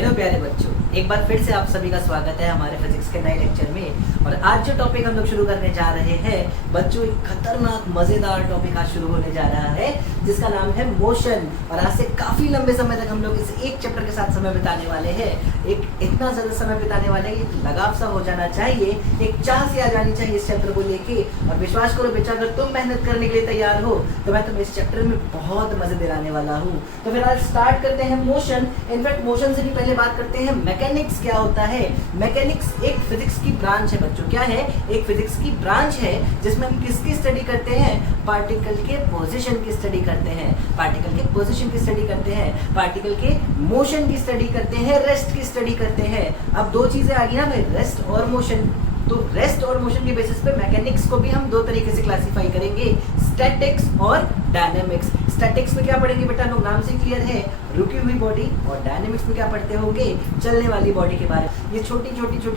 Hello प्यारे बच्चों, एक बार फिर से आप सभी का स्वागत है हमारे फिजिक्स के नए लेक्चर में। और आज जो टॉपिक हम लोग शुरू करने जा रहे हैं बच्चों, एक खतरनाक मजेदार टॉपिक आज शुरू होने जा रहा है जिसका नाम है मोशन। और आज से काफी लंबे समय तक हम लोग इस एक चैप्टर के साथ समय बिताने वाले हैं। एक इतना ज्यादा समय बिताने वाले हैं, एक लगाव सा हो जाना चाहिए, एक चाह सी आ जानी चाहिए इस चैप्टर को लेके। और विश्वास करो बेटा, अगर तुम मेहनत करने के लिए तैयार हो तो मैं तुम्हें इस चैप्टर में बहुत मजे दिलाने वाला हूँ। तो फिर आज स्टार्ट करते हैं मोशन। इनफैक्ट मोशन से भी पहले बात करते हैं मैकेनिक्स क्या होता है। मैकेनिक्स एक फिजिक्स की ब्रांच है बच्चों। क्या है? एक फिजिक्स की ब्रांच है जिसमें हम किसकी स्टडी करते हैं? पार्टिकल के पोजीशन की स्टडी करते हैं। पार्टिकल के पोजीशन की स्टडी करते हैं, पार्टिकल के मोशन की स्टडी करते हैं, रेस्ट की स्टडी करते हैं। अब दो चीजें आ गई ना भाई, रेस्ट और मोशन। तो रेस्ट और मोशन के बेसिस पे मैकेनिक्स को भी हम दो तरीके से क्लासिफाई करेंगे, स्टैटिक्स और डायनेमिक्स। स्टैटिक्स में क्या पढ़ेंगे बेटा, लोग नाम से क्लियर है, रुकी हुई बॉडी। और डायनेमिक्स में क्या पढ़ते होंगे? चलने वाली बॉडी के बारे में। ये छोटी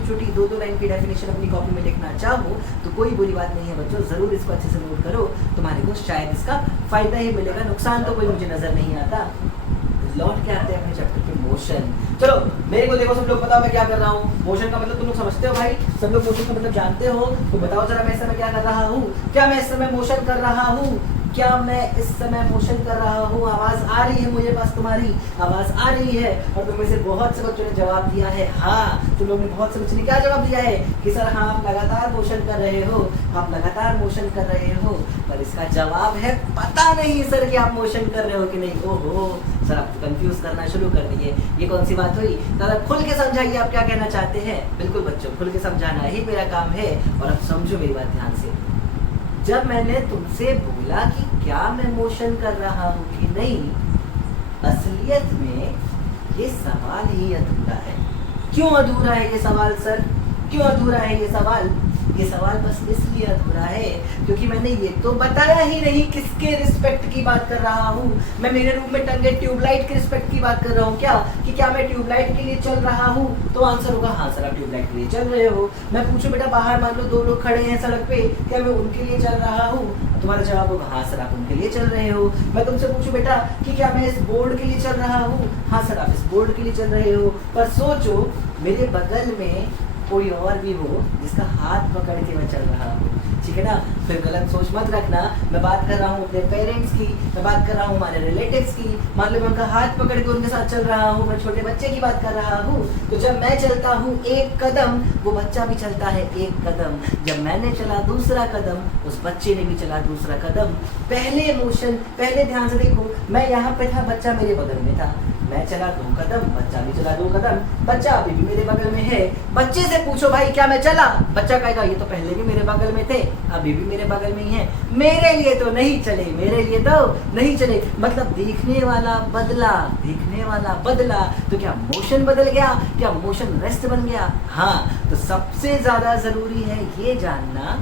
छोटी दो लाइन की डेफिनेशन अपनी कॉपी में लिखना चाहो तो कोई बुरी बात नहीं है बच्चों, जरूर इसको अच्छे से नोट करो, तुम्हारे को शायद इसका फायदा ही मिलेगा, नुकसान तो कोई मुझे नजर नहीं आता। लौट के आते हैं अपने चैप्टर पे, मोशन। चलो मेरे को देखो, सब लोग बताओ मैं क्या कर रहा हूँ। मोशन का मतलब तुम लोग समझते हो भाई? सब लोग मोशन का मतलब जानते हो? तो बताओ जरा, मैं इस समय क्या कर रहा हूँ? क्या मैं इस समय मोशन कर रहा हूँ? क्या मैं इस समय मोशन कर रहा हूँ? आवाज आ रही है मुझे पास, तुम्हारी आवाज आ रही है। और तुम में से बहुत से बच्चों ने जवाब दिया है हाँ। तुम लोग ने बहुत से बच्चों ने क्या जवाब दिया है कि सर हाँ, आप लगातार मोशन कर रहे हो, आप लगातार मोशन कर रहे हो। पर इसका जवाब है पता नहीं सर कि आप मोशन कर रहे हो कि नहीं। ओहो सर, आप कंफ्यूज करना शुरू कर दिए, ये कौन सी बात हुई? दादा खुल के समझाइए, आप क्या कहना चाहते हैं। बिल्कुल बच्चों, खुल के समझाना ही मेरा काम है। और अब समझो मेरी बात ध्यान से। जब मैंने तुमसे बोला कि क्या मैं मोशन कर रहा हूँ कि नहीं, असलियत में ये सवाल ही अधूरा है। क्यों अधूरा है ये सवाल सर? क्यों अधूरा है ये सवाल? ये सवाल बस इसलिए अधूरा है क्योंकि मैंने ये तो बताया ही नहीं किसके रिस्पेक्ट की बात कर रहा हूँ। मैं मेरे रूम में टंगे ट्यूबलाइट के रिस्पेक्ट की बात कर रहा हूँ। क्या कि क्या मैं ट्यूबलाइट के लिए चल रहा हूँ? तो आंसर होगा हाँ सर, आप ट्यूबलाइट के लिए चल रहे हो। मैं पूछूं बेटा, बाहर मान लो दो लोग खड़े हैं सड़क पे, क्या मैं उनके लिए चल रहा हूँ? तुम्हारा जवाब होगा हाँ सर, आप उनके लिए चल रहे हो। मैं तुमसे पूछूं बेटा कि क्या मैं इस बोर्ड के लिए चल रहा हूँ? हाँ सर, आप इस बोर्ड के लिए चल रहे हो। पर सोचो, मेरे बगल में कोई और भी हो जिसका हाथ पकड़ के मैं चल रहा हूँ, ठीक है ना? फिर गलत सोच मत रखना। मैं बात कर रहा हूँ अपने पेरेंट्स की, मैं बात कर रहा हूँ हमारे रिलेटिव्स की। मान लो मैं उनका हाथ पकड़ के उनके साथ चल रहा हूँ, मैं छोटे बच्चे की बात कर रहा हूँ। तो जब मैं चलता हूँ एक कदम, वो बच्चा भी चलता है एक कदम। जब मैंने चला दूसरा कदम, उस बच्चे ने भी चला दूसरा कदम। पहले मोशन, पहले ध्यान से देखो, मैं यहाँ पे था, बच्चा मेरे बगल में था, मैं चला दो कदम, बच्चा भी चला दो कदम, बच्चा अभी भी मेरे बगल में है। बच्चे से पूछो भाई क्या मैं चला? बच्चा कहेगा ये तो पहले भी मेरे बगल में थे, अभी भी मेरे बगल में ही है, मेरे लिए तो नहीं चले, मेरे लिए तो नहीं चले। मतलब देखने वाला बदला, देखने वाला बदला। तो क्या मोशन बदल गया? क्या मोशन रेस्ट बन गया? हाँ। तो सबसे ज्यादा जरूरी है ये जानना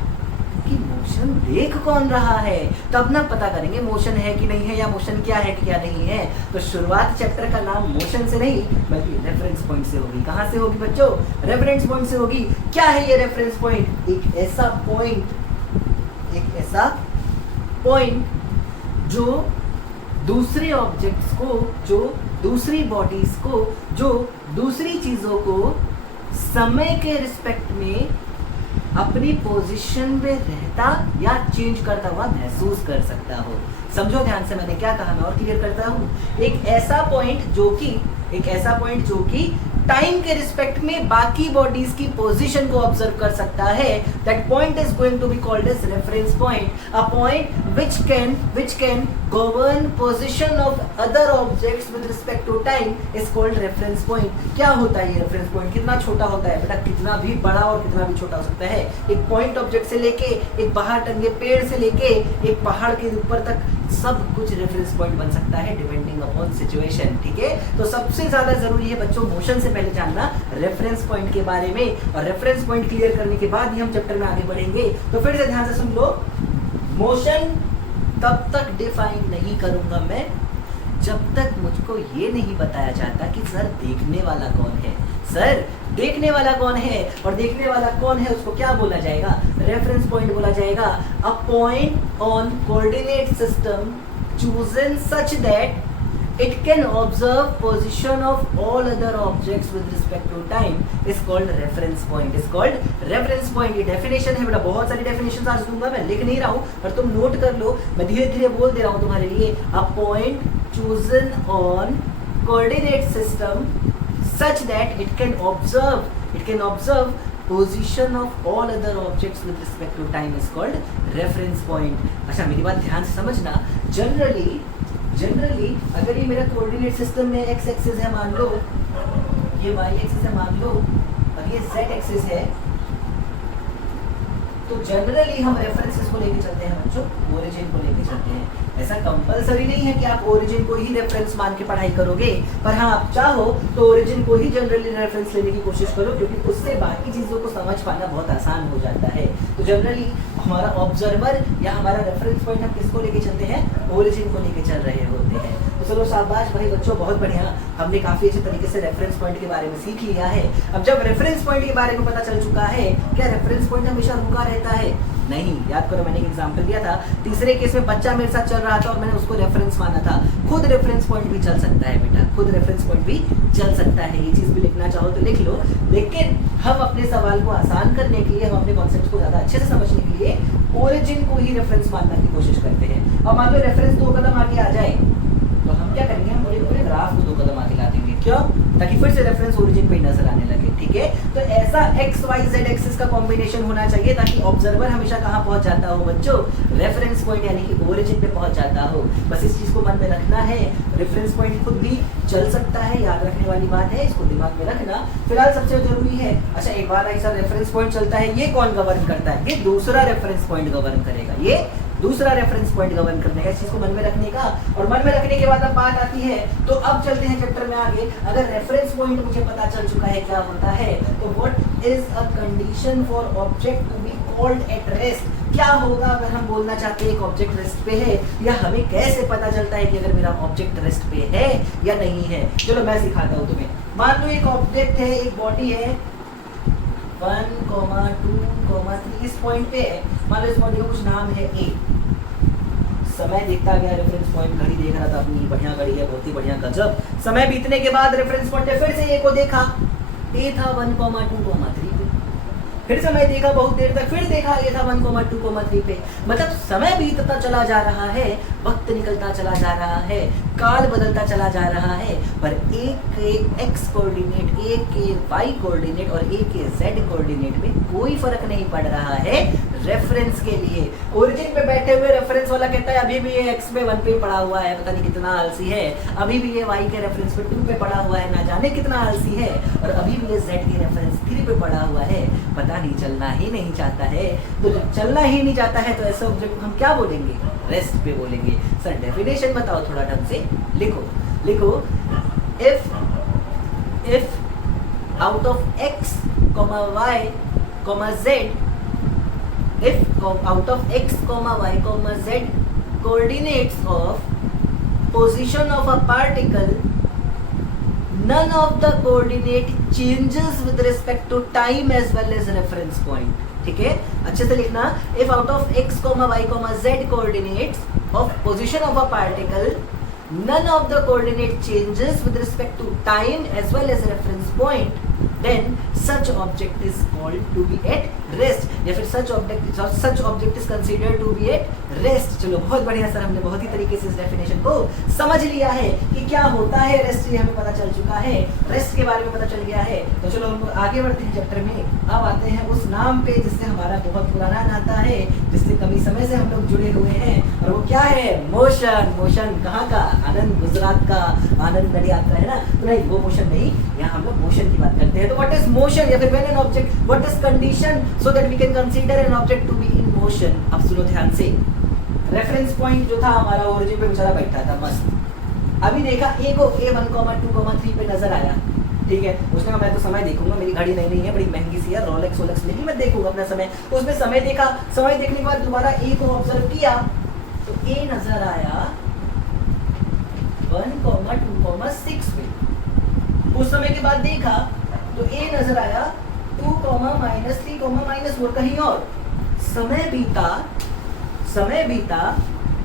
कि मोशन देख कौन रहा है, तब ना पता करेंगे मोशन है कि नहीं है, या मोशन क्या है कि क्या नहीं है। तो शुरुआत चैप्टर का नाम मोशन से नहीं बल्कि रेफरेंस पॉइंट से होगी। कहां से होगी बच्चों? रेफरेंस पॉइंट से होगी। क्या है ये रेफरेंस पॉइंट? एक ऐसा पॉइंट जो दूसरे ऑब्जेक्ट्स को, जो दूसरी बॉडीज को, जो दूसरी चीजों को समय के रिस्पेक्ट में अपनी पोजीशन में रहता या चेंज करता हुआ महसूस कर सकता हो। समझो ध्यान से, मैंने क्या कहा, मैं और क्लियर करता हूँ। एक ऐसा पॉइंट जो कि टाइम के रिस्पेक्ट में बाकी बॉडीज की पोजीशन को ऑब्जर्व कर सकता है, that point is going to be called as reference point. A point which can govern position of other objects with respect to time is called reference point। क्या होता है ये रेफरेंस पॉइंट? कितना छोटा होता है बेटा? कितना भी बड़ा और कितना भी छोटा हो सकता है। एक पॉइंट ऑब्जेक्ट से लेके, एक बाहर टंगे पेड़ से लेके, एक पहाड़ के ऊपर तक सब कुछ रेफरेंस पॉइंट बन सकता है डिपेंडिंग अपॉन सिचुएशन, ठीक है? तो सबसे ज्यादा जरूरी है बच्चों मोशन से पहले जानना रेफरेंस पॉइंट के बारे में। और रेफरेंस पॉइंट क्लियर करने के बाद ही हम चैप्टर में आगे बढ़ेंगे। तो फिर से ध्यान से सुन लो, मोशन तब तक डिफाइन नहीं करूंगा मैं जब तक मुझको ये नहीं बताया जाता कि सर देखने वाला कौन है। सर देखने वाला कौन है? और देखने वाला कौन है उसको क्या बोला जाएगा? रेफरेंस पॉइंट बोला जाएगा। A point on coordinate system chosen such that it can observe position of all other objects with respect to time is called reference point, is called reference point। ये डेफिनेशन है बेटा, बहुत सारी definition आज दूंगा, मैं लिख नहीं रहा हूँ पर तुम नोट कर लो, मैं धीरे धीरे बोल दे रहा हूँ तुम्हारे लिए। A point chosen on coordinate system such that it can observe position of all other objects with respect to time is called reference point। अच्छा मेरी बात ध्यान से समझना, जनरली अगर ये मेरा कोऑर्डिनेट सिस्टम में x एक्सिस है मान लो, ये y एक्सिस है मान लो, और ये z एक्सिस है, तो जनरली हम रेफरेंसेस को लेके चलते हैं बच्चों, ओरिजिन को लेके चलते हैं। ऐसा कंपलसरी नहीं है कि आप ओरिजिन को ही रेफरेंस मान के पढ़ाई करोगे, पर हाँ आप चाहो तो ओरिजिन को ही जनरली रेफरेंस लेने की कोशिश करो, क्योंकि उससे बाकी चीज़ों को समझ पाना बहुत आसान हो जाता है। तो जनरली हमारा ऑब्जर्वर या हमारा रेफरेंस पॉइंट हम किसको लेके चलते हैं, ओरिजिन को लेके चल रहे होते हैं। तो चलो शाबाश भाई बच्चों, बहुत बढ़िया, हमने काफ़ी अच्छे तरीके से रेफरेंस पॉइंट के बारे में सीख लिया है। अब जब रेफरेंस पॉइंट के बारे में पता चल चुका है, क्या रेफरेंस पॉइंट हमेशा रुका रहता है? नहीं, याद करो मैंने एक एग्जांपल दिया था, तीसरे केस में बच्चा मेरे साथ चल रहा था और मैंने उसको रेफरेंस माना था। खुद रेफरेंस पॉइंट भी चल सकता है बेटा, खुद रेफरेंस पॉइंट भी चल सकता है, ये चीज़ भी लिखना चाहो तो लिख लो। लेकिन हम अपने सवाल को आसान करने के लिए, हम अपने कॉन्सेप्ट को ज़्यादा अच्छे से समझने के लिए ओरिजिन को ही रेफरेंस मानने की कोशिश करते हैं। अब मान लो रेफरेंस 2 कदम आगे आ जाए तो हम क्या करेंगे, हम पूरे ग्राफ को 2 कदम आगे ला देंगे। क्यों? ताकि फिर से रेफरेंस ओरिजिन पे नजर आने लगे। ठीक है, तो ऐसा एक्स वाई जेड एक्सिस का कॉम्बिनेशन होना चाहिए ताकि ऑब्जर्वर हमेशा कहाँ पहुंच जाता हो बच्चों, रेफरेंस पॉइंट यानी कि ओरिजिन पे पहुंच जाता हो। बस इस चीज को मन में रखना है। रेफरेंस पॉइंट खुद भी चल सकता है, याद रखने वाली बात है, इसको दिमाग में रखना फिलहाल सबसे जरूरी है। अच्छा एक बार ऐसा रेफरेंस पॉइंट चलता है, ये कौन गवर्न करता है? ये दूसरा रेफरेंस पॉइंट गवर्न करेगा, ये दूसरा रेफरेंस पॉइंट गवर्न करने का, इस चीज को मन में रखने का। और मन में रखने के बाद अब बात आती है, तो अब चलते हैं चैप्टर में आगे। अगर रेफरेंस पॉइंट मुझे पता चल चुका है क्या होता है, तो what is a condition for object to be called at rest? क्या होगा अगर हम बोलना चाहते हैं एक ऑब्जेक्ट रेस्ट पे है, या हमें कैसे पता चलता है कि अगर मेरा ऑब्जेक्ट रेस्ट पे है या नहीं है? चलो मैं सिखाता हूँ तुम्हें। मान लो एक ऑब्जेक्ट है, एक बॉडी है 1, 2, 3 इस पॉइंट पे है। मान लो इस बॉडी का कुछ नाम है ए। समय देखता गया, रेफरेंस पॉइंट घड़ी देख रहा था अपनी, बढ़िया घड़ी है, बहुत ही बढ़िया, गजब। समय बीतने के बाद रेफरेंस पॉइंट ने फिर से ए को देखा, ए था 1, 2, 3 पे। फिर समय देखा बहुत देर तक, फिर देखा ए था 1, 2, 3 पे। मतलब समय बीतता चला जा रहा है, वक्त निकलता चला जा रहा है, काल बदलता चला जा रहा है, पर एक के एक्स कोऑर्डिनेट, एक के वाई कोऑर्डिनेट और एक के जेड कोऑर्डिनेट में कोई फर्क नहीं पड़ रहा है रेफरेंस के लिए। ओरिजिन पे बैठे हुए रेफरेंस वाला कहता है अभी भी ये एक्स पे 1 पे पड़ा हुआ है, पता नहीं कितना आलसी है, अभी भी ये वाई के रेफरेंस पे 2 पे पड़ा हुआ है, ना जाने कितना आलसी है, और अभी भी ये जेड के रेफरेंस 3 पे पड़ा हुआ है, पता नहीं, चलना ही नहीं चाहता है। तो जब चलना ही नहीं चाहता है तो ऐसे ऑब्जेक्ट को हम क्या बोलेंगे? रेस्ट पे बोलेंगे। सर डेफिनेशन बताओ, थोड़ा ढंग से लिखो। If out of x, y, z, if out of x, y, z coordinates of position of a particle, none of the coordinate changes with respect to time as well as reference point। ठीक है, अच्छे से लिखना। if out of x, y, z coordinates of position of a particle, none of the coordinate changes with respect to time as well as reference point, then such object is called to be at rest, या फिर such object is considered to be at rest। चलो बहुत बढ़िया sir, हमने बहुत ही तरीके से इस डेफिनेशन को समझ लिया है कि क्या होता है रेस्ट, ये हमें पता चल चुका है, रेस्ट के बारे में पता चल गया है। तो चलो हम आगे बढ़ते हैं चैप्टर में। अब आते हैं उस नाम पे जिससे हमारा बहुत पुराना नाता है, जिससे कभी समय से हम लोग जुड़े हुए हैं, और वो क्या है? मोशन। मोशन कहाँ का? आनंद गुजरात का, आनंद नडियाद का है ना? तो नहीं, वो मोशन नहीं, यहाँ हम लोग मोशन की बात करते हैं। तो व्हाट इज मोशन, या फिर when an object, what is condition so that we can consider an object to be in motion. अब सुनो ध्यान से, रेफरेंस पॉइंट जो था हमारा ओरिजिन पे बेचारा बैठा था मस्त। अभी देखा ए को ए 1, 2, 3 पे नजर आया, ठीक है। उसने कहा मैं तो समय देखूंगा, मेरी घड़ी नई नहीं है, बड़ी महंगी सी है, रोलेक्स वोलेक्स नहीं, मैं देखूंगा अपना समय। तो उसने समय देखा, समय देखने के बाद दोबारा ए को ऑब्जर्व किया, तो ए नजर आया 1, 2, 6 पे। कुछ समय के बाद देखा तो ए नजर आया 2, -3, -4 कहीं और। समय बीता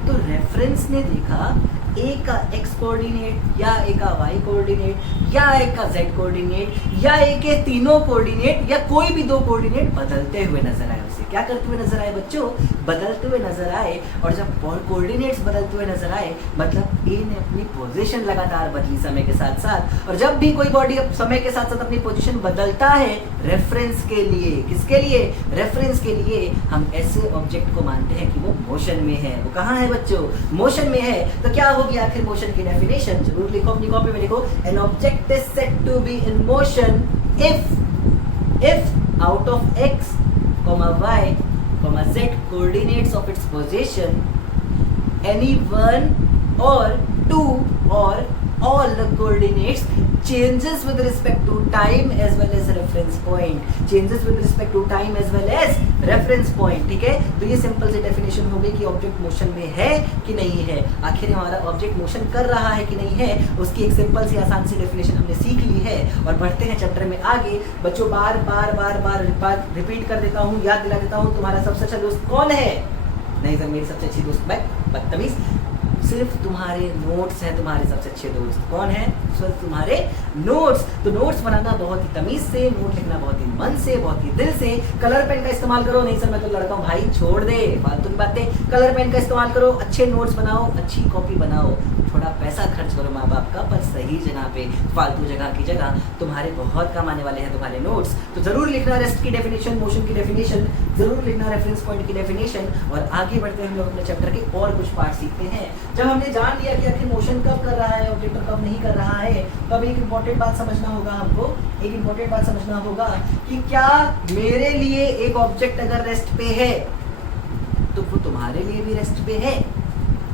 तो रेफरेंस ने देखा एक का x कोऑर्डिनेट या एक का y कोऑर्डिनेट या एक का z कोऑर्डिनेट या एक के तीनों कोऑर्डिनेट या कोई भी दो कोऑर्डिनेट बदलते हुए नजर आए, उसे क्या करते हुए नजर आए बच्चों, बदलते हुए नजर आए। और जब कोऑर्डिनेट्स बदलते हुए नजर आए मतलब ए ने अपनी पोजीशन लगातार बदली समय के साथ साथ, और जब भी कोई बॉडी समय के साथ साथ अपनी पोजीशन बदलता है रेफरेंस के लिए, किसके लिए, रेफरेंस के लिए, हम ऐसे ऑब्जेक्ट को मानते हैं कि वो मोशन में है। वो कहाँ है बच्चों, मोशन में है। तो क्या होगी आखिर मोशन की डेफिनेशन, जरूर लिखो अपनी कॉपी में, लिखो an object is said to be in motion if out of x, y, z coordinates of its position any one or two or all the coordinates changes with respect to time as well as reference point, changes with respect to time as well as reference point। ठीक है, तो ये simple सी definition हो गई कि object motion में है कि नहीं है। आखिर हमारा ऑब्जेक्ट मोशन कर रहा है कि नहीं है, उसकी एक सिंपल सी आसान सी डेफिनेशन हमने सीख ली है। और बढ़ते हैं चैप्टर में आगे। बच्चों बार बार रिपीट कर देता हूँ, याद दिला देता हूँ, तुम्हारा सबसे अच्छा दोस्त कौन है? नहीं सर, मेरी सबसे अच्छी दोस्त बदतमीज, सिर्फ तुम्हारे नोट्स हैं तुम्हारे सबसे अच्छे दोस्त। कौन है? सिर्फ तुम्हारे नोट्स। तो नोट्स बनाना बहुत ही तमीज से, नोट लिखना बहुत ही मन से, बहुत ही दिल से। कलर पेन का इस्तेमाल करो। नहीं सर मैं तो लड़का हूँ, भाई छोड़ दे फालतू की बातें। कलर पेन का इस्तेमाल करो, अच्छे नोट्स बनाओ, अच्छी कॉपी बनाओ, थोड़ा पैसा खर्च करो माँ बाप का, पर सही जगह पे, फालतू जगह की जगह तुम्हारे बहुत काम आने वाले हैं तुम्हारे नोट्स। तो जरूर लिखना रेस्ट की डेफिनेशन, मोशन की डेफिनेशन, जरूर लिखना रेफरेंस पॉइंट की डेफिनेशन। और आगे बढ़ते हैं हम लोग अपने चैप्टर के और कुछ पार्ट सीखते हैं। जब हमने जान लिया कि आखिर मोशन कब कर रहा है ऑब्जेक्ट कब नहीं कर रहा है, तब एक इंपॉर्टेंट बात समझना होगा हमको, एक इंपॉर्टेंट बात समझना होगा कि क्या मेरे लिए एक ऑब्जेक्ट अगर रेस्ट पे है तो वो तुम्हारे लिए भी रेस्ट पे है?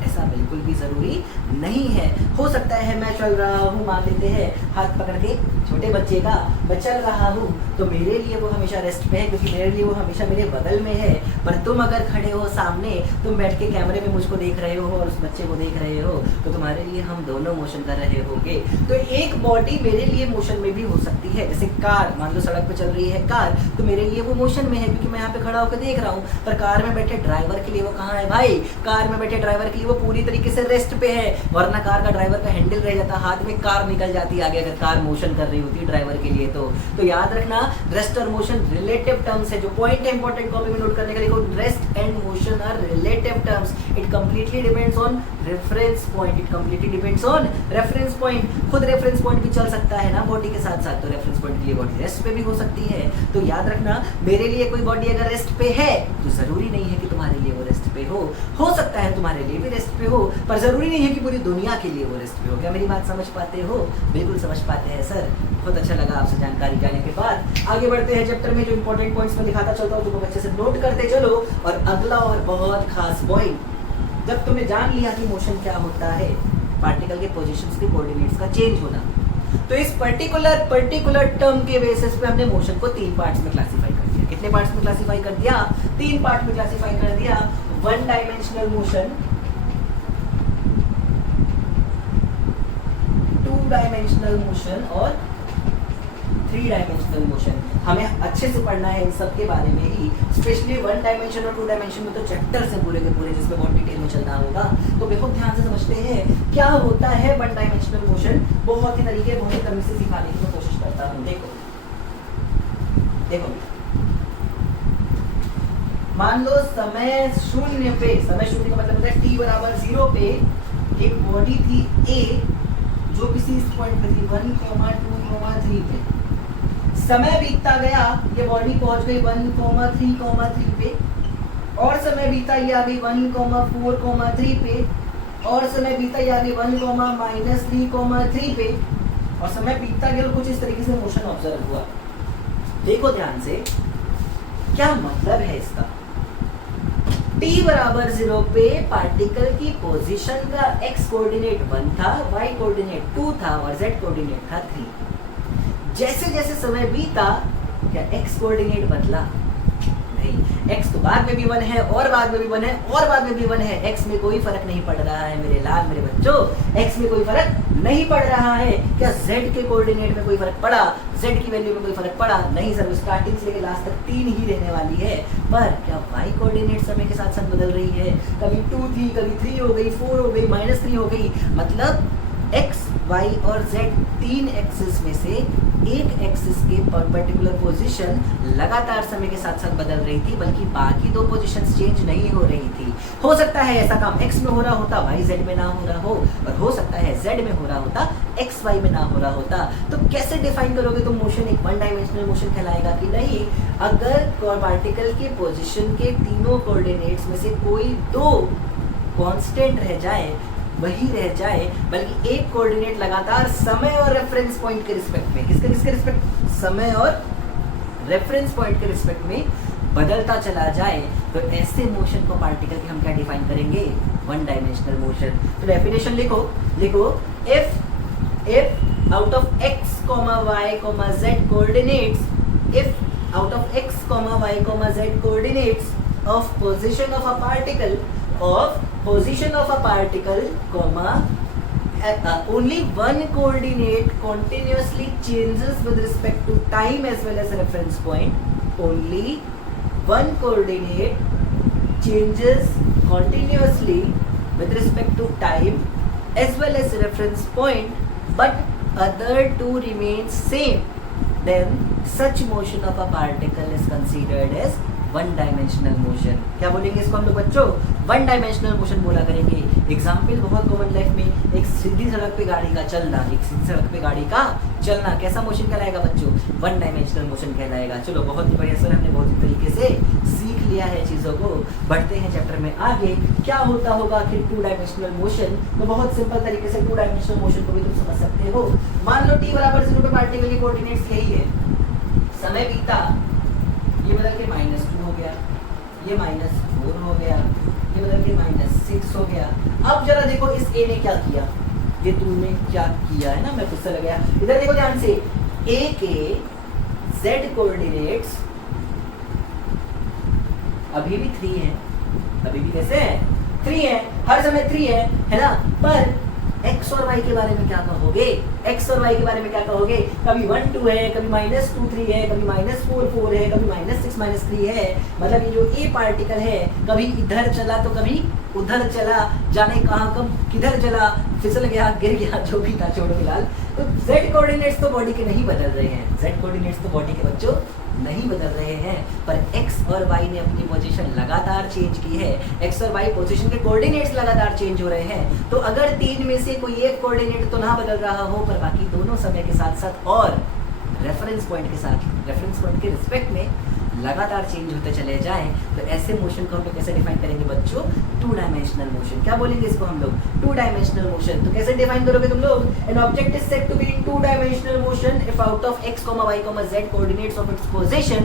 ऐसा बिल्कुल भी जरूरी नहीं है। हो सकता है मैं चल रहा हूँ, मान लेते हैं हाथ पकड़ के छोटे बच्चे का, मैं चल रहा हूँ तो मेरे लिए वो हमेशा रेस्ट पे है क्योंकि मेरे लिए वो हमेशा मेरे बगल में है। पर तुम अगर खड़े हो सामने, तुम बैठ के कैमरे में मुझको देख रहे हो और उस बच्चे को देख रहे हो, तो तुम्हारे लिए हम दोनों मोशन कर रहे होंगे। तो एक बॉडी मेरे लिए मोशन में भी हो सकती है। जैसे कार, मान लो सड़क पे चल रही है कार, तो मेरे लिए वो मोशन में है क्योंकि मैं यहाँ पे खड़ा होकर देख रहा हूँ। पर कार में बैठे ड्राइवर के लिए वो कहाँ है भाई? कार में बैठे ड्राइवर के लिए वो पूरी तरीके से रेस्ट पे है, वरना कार का ड्राइवर का हैंडल रह जाता, हाथ में कार निकल जाती आगे अगर कार मोशन कर रही होती ड्राइवर के लिए। तो याद रखना रेस्ट और मोशन रिलेटिव टर्म्स है। जो पॉइंट है इंपॉर्टेंट कॉपी में नोट करने का, लिखो rest and motion are relative terms. It completely depends on reference point, it completely depends on reference point. खुद रेफरेंस पॉइंट भी चल सकता है ना बॉडी के साथ साथ, तो रेफरेंस पॉइंट के लिए बॉडी रेस्ट पे भी हो सकती है। तो याद रखना मेरे लिए कोई बॉडी अगर रेस्ट पे है तो जरूरी नहीं है कि तुम्हारे लिए वो रेस्ट पे हो सकता है तुम्हारे लिए भी रेस्ट पे हो, पर जरूरी नहीं है कि पूरी दुनिया के लिए वो रेस्ट पे हो। क्या मेरी बात समझ पाते हो? बिल्कुल समझ पाते हैं सर, बहुत अच्छा लगा आपसे जानकारी जाने के बाद। आगे बढ़ते हैं चैप्टर में, जो इंपॉर्टेंट पॉइंट्स मैं दिखाता चलता हूँ, तुम अच्छे से नोट करते चलो। और अगला और बहुत खास पॉइंट, जब तुमने जान लिया कि मोशन क्या होता है, पार्टिकल के पोजीशंस के कोऑर्डिनेट्स का चेंज होना, तो इस पर्टिकुलर टर्म के बेसिस पे हमने मोशन को 3 पार्ट्स में क्लासिफाई कर दिया। कितने पार्ट्स में क्लासिफाई कर दिया? 3 पार्ट में क्लासिफाई कर दिया। 1 डायमेंशनल मोशन, 2 डायमेंशनल मोशन और 3 डायमेंशनल मोशन। हमें अच्छे से पढ़ना है इन सब के बारे में ही, स्पेशली 1 डायमेंशन और 2 डायमेंशन में तो चैप्टर से पूरे के पूरे जिसमें बहुत डिटेल में चलना होगा। तो बहुत ध्यान से समझते हैं क्या होता है 1 डायमेंशनल मोशन। बहुत ही तरीके, बहुत ही तमीज से सिखाने की मैं कोशिश करता हूँ। देखो मान लो समय शून्य पे, समय शून्य का मतलब होता है t बराबर 0 पे एक बॉडी थी A जो किसी इस पॉइंट पे थी 1, 2, 3 पे। समय बीतता गया, ये बॉडी पहुंच गई 1, 3 पे, और समय बीता ये आ गई 1, 4, 3 पे, और समय बीता ये आ गई 1, -3, 3 पे, और समय बीतता गया और कुछ इस तरीके से मोशन ऑब्जर्व हुआ। देखो ध्यान से, क्या मतलब है इसका? t बराबर 0 पे पार्टिकल की पोजीशन का x कोऑर्डिनेट 1 था, y कोऑर्डिनेट 2 था और z कोऑर्डिनेट था 3। जैसे जैसे समय बीता क्या x कोऑर्डिनेट बदला? नहीं, x तो बाद में भी 1 है और बाद में भी 1 है और बाद में भी 1 है, x में कोई फर्क नहीं पड़ रहा है मेरे लाल मेरे बच्चों, x में कोई फर्क नहीं पड़ रहा है। क्या z के कोऑर्डिनेट में कोई फर्क पड़ा, z की वैल्यू में कोई फर्क पड़ा? नहीं सर, स्टार्टिंग से लेकर लास्ट तक 3 ही रहने वाली है। पर क्या y कोऑर्डिनेट समय के साथ साथ बदल रही है? कभी 2 थी, कभी 3 हो गई, 4 हो गई, -3 हो गई। मतलब x, y और z तीन एक्सिस में से एक एक्सिस के पर्टिकुलर पोजीशन लगातार समय के साथ साथ बदल रही थी, बल्कि बाकी दो पोजीशंस चेंज नहीं हो रही थी। हो सकता है ऐसा काम x में हो रहा होता, y z में ना हो रहा हो, और हो सकता है z में हो रहा होता, x y में ना हो रहा होता। तो कैसे डिफाइन करोगे तुम मोशन? एक वन डायमेंशनल मोशन कहलाएगा कि नहीं? अगर पार्टिकल के पोजीशन के तीनों कोऑर्डिनेट्स में से कोई दो कांस्टेंट रह जाए, वही रह जाए, बल्कि एक कोऑर्डिनेट लगातार समय और रेफरेंस पॉइंट के रिस्पेक्ट में, किसके रिस्पेक्ट? समय और रेफरेंस पॉइंट के रिस्पेक्ट में बदलता चला जाए, तो ऐसे मोशन को पार्टिकल के हम क्या डिफाइन करेंगे? One dimensional motion. तो डेफिनेशन लिखो, if out of x, y, z coordinates, if out of x, y, z coordinates of position of a particle, only one coordinate continuously changes with respect to time as well as reference point. Only one coordinate changes continuously with respect to time as well as reference point, but other two remain same. Then such motion of a particle is considered as one dimensional motion. क्या बोलेंगे इसको हम लोग बच्चों? One dimensional motion बोला करेंगे। Example बहुत common life में, एक सीधी सड़क पे गाड़ी का चलना, एक सीधी सड़क पे गाड़ी का चलना कैसा मोशन कहलाएगा बच्चों? वन डायमेंशनल मोशन कहलाएगा। चलो बहुत ही बढ़िया सर, हमने बहुत ही तरीके से सीख लिया है चीज़ों को। बढ़ते हैं चैप्टर में आगे। क्या होता होगा आखिर टू डायमेंशनल मोशन? तो बहुत सिंपल तरीके से टू डायमेंशनल मोशन को भी तुम समझ सकते हो। मान लो t बराबर 0 पे पार्टिकल के कोऑर्डिनेट्स यही है, समय बीता, ये बदल के -2 हो गया, ये -4 हो गया, ये बदल के -6 हो गया। अब जरा देखो इस a ने क्या किया, ये तूने क्या किया है ना, मैं गुस्सा लग गया। इधर देखो ध्यान से, a के z कोऑर्डिनेट्स अभी भी 3 है, अभी भी कैसे है? 3 है, हर समय 3 है ना? पर x और y के बारे में क्या कहोगे? x और y के बारे में क्या कहोगे? कभी 1 2 है, कभी -2 3 है, कभी -4 4 है, कभी -6 3 है। मतलब ये जो a पार्टिकल है, कभी इधर चला तो कभी उधर चला, जाने कहाँ कब किधर चला, फिसल गया, गिर गया, जो भी था, छोड़ो फिलहाल। तो z कोऑर्डिनेट्स तो बॉडी के नहीं बदल रहे हैं, z कोऑर्डिनेट्स तो बॉडी के बच्चों नहीं बदल रहे हैं, पर x और y ने अपनी पोजीशन लगातार चेंज की है। x और y पोजीशन के कोऑर्डिनेट्स लगातार चेंज हो रहे हैं। तो अगर तीन में से कोई एक कोऑर्डिनेट तो ना बदल रहा हो, पर बाकी दोनों समय के साथ साथ और रेफरेंस पॉइंट के साथ, रेफरेंस पॉइंट के रिस्पेक्ट में लगातार चेंज होते चले जाएं, तो ऐसे मोशन को हम लोग कैसे डिफाइन करेंगे बच्चों? Two dimensional motion. क्या बोलेंगे इसको हम लोग? Two dimensional motion. तो कैसे डिफाइन करोगे तुम लोग? An object is said to be in two dimensional motion if out of x, y, z coordinates of its position,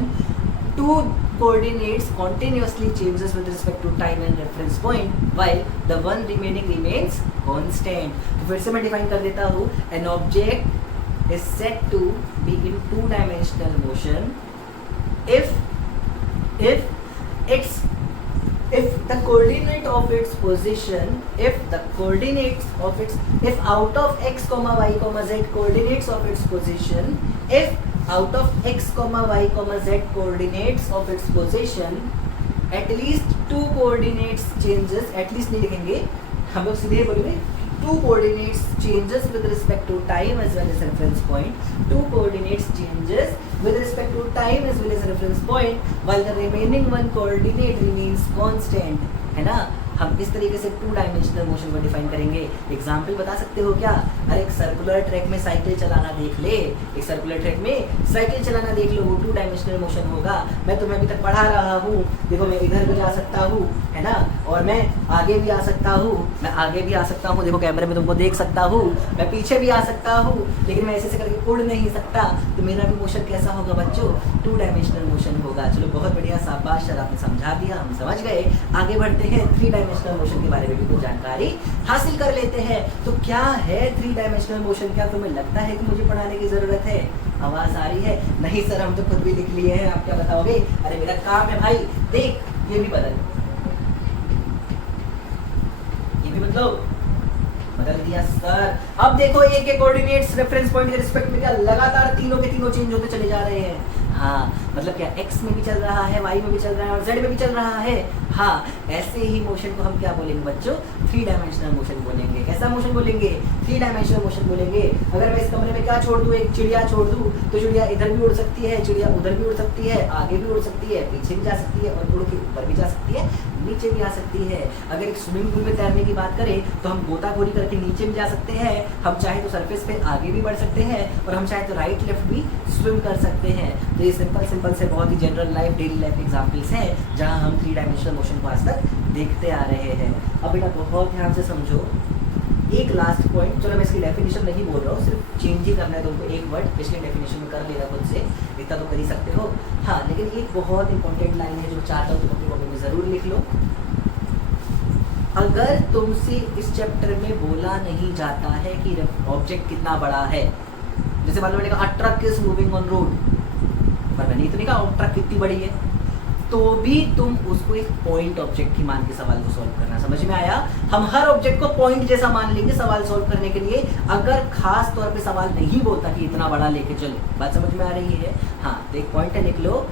two coordinates continuously changes with respect to time and reference point, while the one remaining remains constant. तो फिर से मैं define कर देता हूँ, an object is said to be in two dimensional motion if the coordinate of its position, if out of x, y, z coordinates of its position, if out of x, y, z coordinates of its position, at least two coordinates changes, at least नहीं लिखेंगे हम लोग, सीधे बोलेंगे two coordinates changes with respect to time as well as reference point, two coordinates changes with respect to time as well as reference point, while the remaining one coordinate remains constant, है ना? हम इस तरीके से to dimensional motion को define करेंगे। Example बता सकते हो क्या? अरे एक सर्कुलर ट्रैक में साइकिल चलाना देख ले, एक सर्कुलर ट्रैक में साइकिल चलाना देख लो, वो टू डायमेंशनल मोशन होगा। मैं तुम्हें अभी तक पढ़ा रहा हूँ, देखो मैं इधर भी जा सकता हूँ, है ना? और मैं आगे भी आ सकता हूँ, मैं आगे भी आ सकता हूँ, देखो कैमरे में तुमको देख सकता हूँ, मैं पीछे भी आ सकता हूँ, लेकिन मैं ऐसे करके उड़ नहीं सकता। तो मेरा भी मोशन कैसा होगा बच्चों? टू डायमेंशनल मोशन होगा। चलो बहुत बढ़िया, शाबाश सर, आपने समझा दिया, हम समझ गए। आगे बढ़ते हैं थ्री डायमेंशनल मोशन के बारे में भी कुछ जानकारी हासिल कर लेते हैं। तो क्या है 3 डायमेंशनल मोशन? क्या तुम्हें लगता है कि मुझे पढ़ाने की जरूरत है? आवाज आ रही है? नहीं सर, हम तो खुद भी लिख लिए हैं, आप क्या बताओगे? अरे मेरा काम है भाई, देख ये भी बदल, ये भी बदल दिया सर। अब देखो ए के कोऑर्डिनेट्स रेफरेंस पॉइंट के रिस्पेक्ट में क्या लगातार तीनों के तीनों चेंज होते चले जा रहे हैं। हाँ मतलब क्या x में भी चल रहा है, y में भी चल रहा है और z में भी चल रहा है। हाँ ऐसे ही मोशन को हम क्या बोलेंगे बच्चों? 3 डायमेंशनल मोशन बोलेंगे। कैसा मोशन बोलेंगे? 3 डायमेंशनल मोशन बोलेंगे। अगर मैं इस कमरे में क्या छोड़ दूं, एक चिड़िया छोड़ दूं, तो चिड़िया इधर भी उड़ सकती है, चिड़िया उधर भी उड़ सकती है, आगे भी उड़ सकती है, पीछे भी जा सकती है और उड़ के ऊपर भी जा सकती है, नीचे भी आ सकती है। अगर एक स्विमिंग पूल में तैरने की बात करें तो हम गोताखोरी करके नीचे भी जा सकते हैं, हम चाहे तो सरफेस पे आगे भी बढ़ सकते हैं और हम चाहे तो राइट लेफ्ट भी स्विम कर सकते हैं। तो ये सिंपल से बहुत ही general life, daily life examples हैं जहां हम 3 डायमेंशनल मोशन को आज तक देखते आ रहे हैं। अब बेटा बहुत ध्यान से समझो, एक लास्ट पॉइंट, चलो मैं इसकी डेफिनेशन नहीं बोल रहा हूँ, सिर्फ चेंज ही करना है तुमको। एक वर्ड पिछले डेफिनेशन में कर लेना खुद से, इतना तो कर ही सकते हो। हाँ लेकिन एक बहुत इंपॉर्टेंट लाइन है जो चाहता हूँ तुम अपनी कॉपी में जरूर लिख लो। अगर तुमसे इस चैप्टर में बोला नहीं जाता है कि ऑब्जेक्ट कितना बड़ा है, जैसे मान लो मैंने कहा truck is moving on road, पर मैंने तो नहीं कहा ट्रक कितनी बड़ी है, तो भी तुम उसको एक पॉइंट ऑब्जेक्ट ही मान के सवाल को सॉल्व करना। समझ में आया? हम हर ऑब्जेक्ट को पॉइंट जैसा मान लेंगे सवाल सॉल्व करने के लिए, अगर खास तौर पे सवाल नहीं बोलता कि इतना बड़ा लेके चलो। बात समझ में आ रही है? हाँ तो एक पॉइंट है, लिख लो।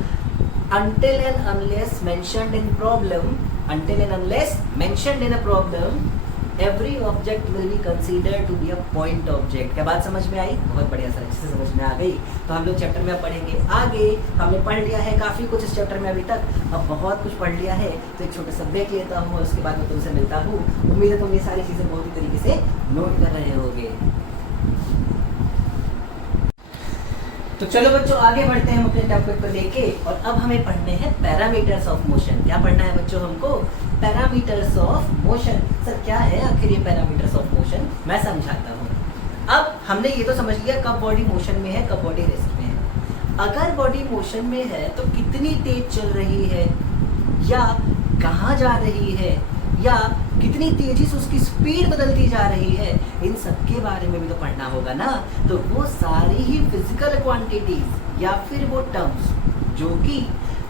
until and unless mentioned in problem, until and unless mentioned in a problem, every object will be considered to be a point object। क्या बात समझ में आई? बहुत बढ़िया सर, अच्छे से समझ में आ गई। तो हम लोग चैप्टर में अब पढ़ेंगे आगे। हमने पढ़ लिया है काफ़ी कुछ इस चैप्टर में अभी तक, अब बहुत कुछ पढ़ लिया है, तो एक छोटा सा ब्रेक लेता हूँ और उसके बाद मैं तुमसे मिलता हूँ। उम्मीद है तुम ये सारी चीज़ें बहुत ही तरीके से नोट कर रहे होगे। तो चलो बच्चों आगे बढ़ते हैं हम अपने टॉपिक को लेके, और अब हमें पढ़ने हैं पैरामीटर्स ऑफ मोशन। क्या पढ़ना है बच्चों हमको? Parameters of motion. सर क्या है आखिर ये पैरामीटर्स ऑफ मोशन? मैं समझाता हूँ। अब हमने ये तो समझ लिया कब बॉडी मोशन में है, कब बॉडी रेस्ट में है। अगर बॉडी मोशन में है तो कितनी तेज चल रही है, या कहाँ जा रही है, या कितनी तेजी से उसकी स्पीड बदलती जा रही है, इन सब के बारे में भी तो पढ़ना होगा ना। तो वो सारी ही फिजिकल क्वांटिटीज या फिर वो टर्म्स जो कि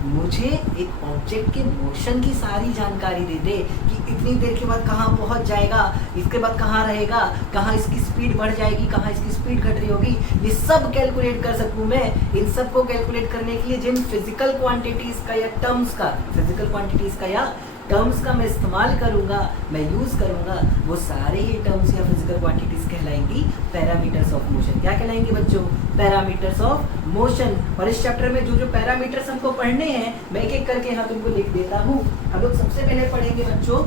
मुझे एक ऑब्जेक्ट के मोशन की सारी जानकारी दे दे कि इतनी देर के बाद कहाँ पहुँच जाएगा, इसके बाद कहाँ रहेगा, कहाँ इसकी स्पीड बढ़ जाएगी, कहाँ इसकी स्पीड घट रही होगी, ये सब कैलकुलेट कर सकूँ मैं। इन सब को कैलकुलेट करने के लिए जिन फिजिकल क्वांटिटीज़ का या टर्म्स का, फिजिकल क्वांटिटीज़ का या टर्म्स का मैं इस्तेमाल करूंगा, मैं यूज़ करूंगा, वो सारे ही टर्म्स या फिजिकल क्वांटिटीज़ कहलाएंगी पैरामीटर्स ऑफ मोशन। क्या कहलाएंगे बच्चों? Parameters of motion. और इस चैप्टर में जो जो पैरामीटर्स हमको पढ़ने हैं मैं एक एक करके यहाँ तुमको लिख देता हूँ। हम लोग सबसे पहले पढ़ेंगे बच्चों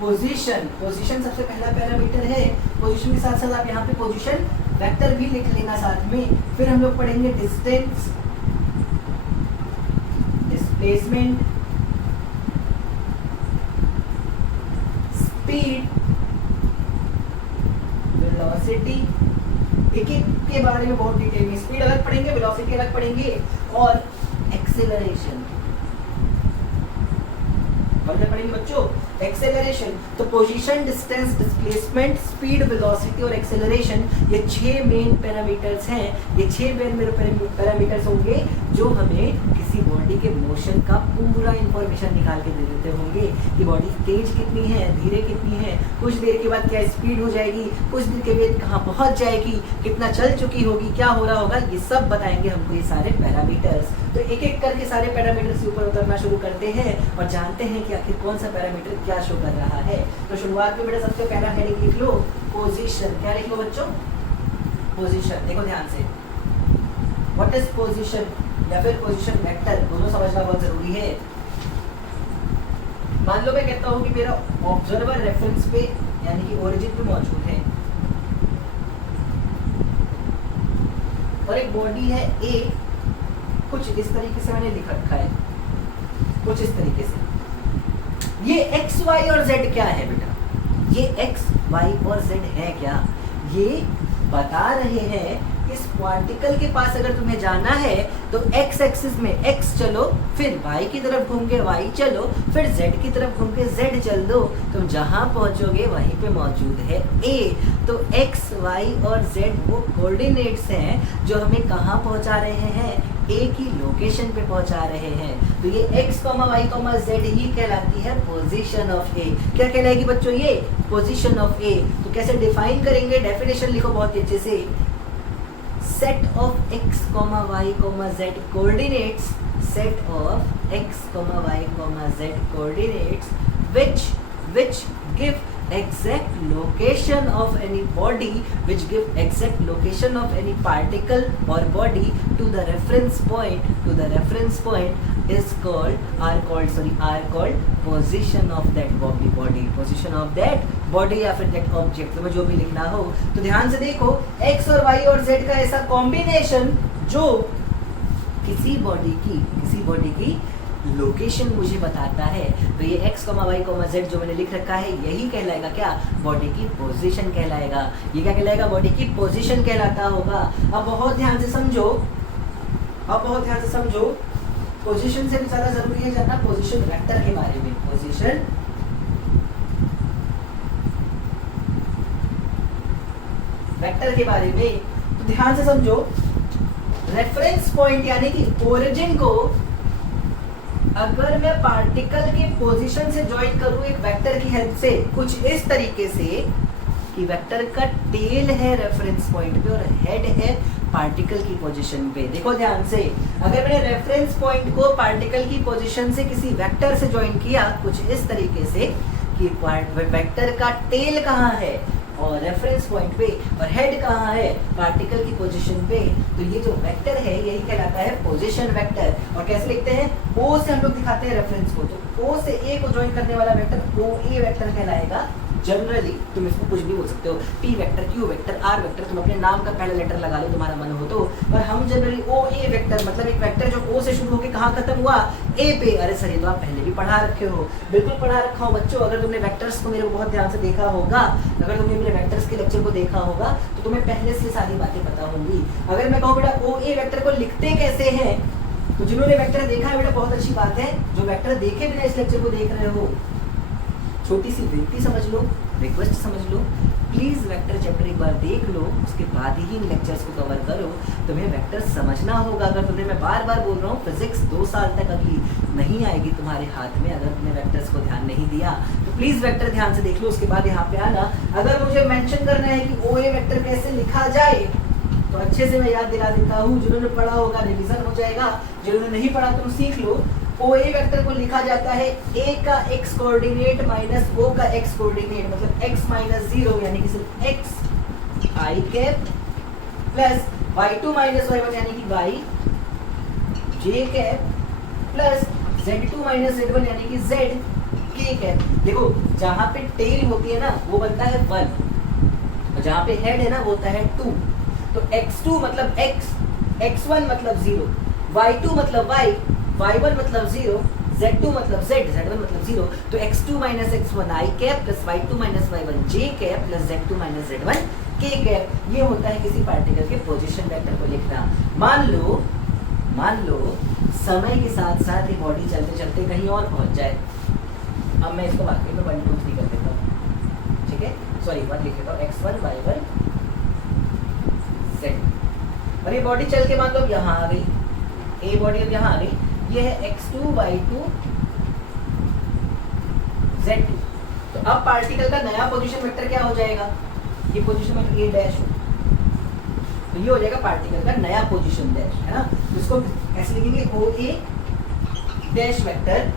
पोजीशन। पोजीशन सबसे पहला पैरामीटर है। पोजीशन के साथ साथ आप यहाँ पे पोजीशन वेक्टर भी लिख लेना साथ में। फिर हम लोग पढ़ेंगे डिस्टेंस, डिस्प्लेसमेंट, स्पीड, वेलोसिटी। एक एक के बारे में बहुत डिटेल में, स्पीड अलग पढ़ेंगे, वेलोसिटी अलग पढ़ेंगे, और एक्सेलरेशन और क्या पढ़ेंगे बच्चों? एक्सेलरेशन। तो position, distance, displacement, speed, velocity और एक्सेलरेशन, ये 6 मेन पैरामीटर्स हैं। ये 6 मेन पैरामीटर्स होंगे जो हमें किसी बॉडी के मोशन का पूरा इंफॉर्मेशन निकाल के दे देते होंगे कि बॉडी तेज कितनी है, धीरे कितनी है, कुछ देर के बाद क्या स्पीड हो जाएगी, कुछ देर के बाद कहाँ पहुँच जाएगी, कितना चल चुकी होगी, क्या हो रहा होगा, ये सब बताएंगे हमको ये सारे पैरामीटर्स। तो एक एक करके सारे पैरामीटर्स के ऊपर उतरना शुरू करते हैं और जानते हैं कि आखिर कौन सा पैरामीटर क्या शो कर रहा है। तो शुरुआत में बेटा सबसे पहला हेडिंग लिख लो पोजीशन। क्या लिख लो बच्चों? पोजीशन। देखो ध्यान से, व्हाट इज पोजीशन या फिर पोजीशन वेक्टर, दोनों समझना बहुत जरूरी है। मान लो मैं कहता हूं कि मेरा ऑब्जर्वर रेफरेंस पे यानी कि ओरिजिन पे मौजूद है और एक बॉडी है ए, कुछ इस तरीके से मैंने लिख रखा है, कुछ इस तरीके से। ये एक्स वाई और जेड क्या है बेटा? ये एक्स वाई और जेड है क्या? ये बता रहे हैं इस पार्टिकल के पास अगर तुम्हें जाना है तो x एक्सिस में x चलो, फिर y की तरफ घूम के y चलो, फिर z की तरफ घूम के z चल दो, तुम जहां पहुंचोगे वहीं पे मौजूद है a। तो x, y और z वो कोऑर्डिनेट्स हैं जो हमें कहां पहुंचा रहे हैं, a की लोकेशन पे पहुंचा रहे हैं। तो ये x, y, z ही कहलाती है पोजीशन ऑफ a। क्या कहलाएगी बच्चों, ये पोजीशन ऑफ a। तो कैसे डिफाइन करेंगे, डेफिनेशन लिखो बहुत ही अच्छे से। set of x, y, z coordinates, set of x, y, z coordinates which give exact location of any body, which give exact location of any particle or body to the reference point is called are called position of that body, position of that body या फिर that object, तुम्हें जो भी लिखना हो। तो ध्यान से देखो, x और y और z का ऐसा कॉम्बिनेशन जो किसी बॉडी की लोकेशन मुझे बताता है। तो ये x, y, z जो मैंने लिख रखा है यही कहलाएगा क्या, बॉडी की पोजीशन कहलाएगा। ये क्या कहलाएगा, बॉडी की पोजीशन कहलाता होगा। अब बहुत ध्यान से समझो, पोजीशन से भी ज्यादा जरूरी है जानना पोजीशन वेक्टर के बारे में। पोजीशन वेक्टर के बारे में तो ध्यान से समझो, रेफरेंस पॉइंट यानी कि ओरिजिन को अगर मैं पार्टिकल के पोजीशन से ज्वाइन करूं एक वेक्टर की हेल्प से, कुछ इस तरीके से कि वेक्टर का टेल है रेफरेंस पॉइंट पे और हेड है पार्टिकल की पोजीशन पे। देखो ध्यान से, अगर मैंने रेफरेंस पॉइंट को पार्टिकल की पोजीशन से किसी वेक्टर से ज्वाइन किया कुछ इस तरीके से कि वेक्टर का टेल कहाँ है और रेफरेंस पॉइंट पे और हेड कहाँ है पार्टिकल की पोजीशन पे, तो ये जो वेक्टर है यही कहलाता है पोजीशन वेक्टर। और कैसे लिखते हैं, O से हम लोग दिखाते हैं रेफरेंस को, तो O से A को ज्वाइन करने वाला वेक्टर OA वेक्टर कहलाएगा। जनरली तुम इसको कुछ भी बोल सकते हो, P vector, Q vector, R vector, तुम अपने नाम का पहला लेटर लगा लो तुम्हारा मन हो तो। पर हम जनरली OA वेक्टर मतलब एक वेक्टर जो O से शुरू होकर कहाँ खत्म हुआ, A पे। अरे सर ये तो आप पहले भी पढ़ा रखे हो, बिल्कुल पढ़ा रखा हो बच्चों। अगर तुमने वेक्टर्स को मेरे को बहुत ध्यान से देखा होगा, अगर तुमने मेरे वेक्टर्स के लेक्चर को देखा होगा तो तुम्हें पहले से सारी बातें पता होंगी। अगर मैं कहूँ बेटा OA वेक्टर को लिखते कैसे हैं, तो जिन्होंने वेक्टर देखा है बेटा बहुत अच्छी बात है, जो वेक्टर देखे बिना इस लेक्चर को देख रहे हो, छोटी सी विनती समझ लो, रिक्वेस्ट समझ लो, प्लीज वेक्टर चैप्टर एक बार देख लो, उसके बाद ही इन लेक्चर्स को कवर करो। तुम्हें वेक्टर समझना होगा। अगर तुम्हें मैं बार बार बोल रहा हूँ, फिजिक्स 2 साल तक अगली नहीं आएगी तुम्हारे हाथ में अगर तुमने वेक्टर्स को ध्यान नहीं दिया। तो प्लीज वेक्टर ध्यान से देख लो, उसके बाद यहाँ पे आना। अगर मुझे मेंशन करना है कि OA वेक्टर कैसे लिखा जाए तो अच्छे से मैं याद दिला देता हूँ, जिन्होंने पढ़ा होगा रिवीजन हो जाएगा, जिन्होंने नहीं पढ़ा तुम सीख लो। OA वेक्टर को लिखा जाता है A का x कोऑर्डिनेट माइनस O का x कोऑर्डिनेट, मतलब x माइनस 0 यानी कि सिर्फ x i cap plus y2 minus y1 यानी कि y j cap plus z2 minus z1 यानी कि z k कैप। देखो जहाँ पे टेल होती है ना वो बनता है 1 और जहाँ पे हेड है ना वो होता है 2। तो x2 मतलब x, x1 मतलब 0, y2 मतलब y, y1 मतलब 0, z2 मतलब z, z1 मतलब 0। तो x2 minus x1 i cap plus y2 minus y1 j cap plus z2 minus z1 k cap. ये होता है किसी पार्टिकल के पोजीशन वेक्टर को लिखना। मान लो समय के साथ साथ ये बॉडी चलते चलते कहीं और पहुंच जाए। अब मैं इसको वाकई में 1 2 3 कर देता हूँ, ठीक है, सॉरी 1 लिख लेता हूँ, x1 y1 z। और ये बॉडी चल के मान लो यहाँ आ गई, ए बॉडी अब यहाँ आ गई, ये है x2 y2 z2। तो अब पार्टिकल का नया पोजीशन वेक्टर क्या हो जाएगा, ये पोजीशन वेक्टर a डैश हो, तो ये हो जाएगा पार्टिकल का नया पोजीशन डैश, है ना। तो इसको कैसे लिखेंगे, OA डैश वेक्टर,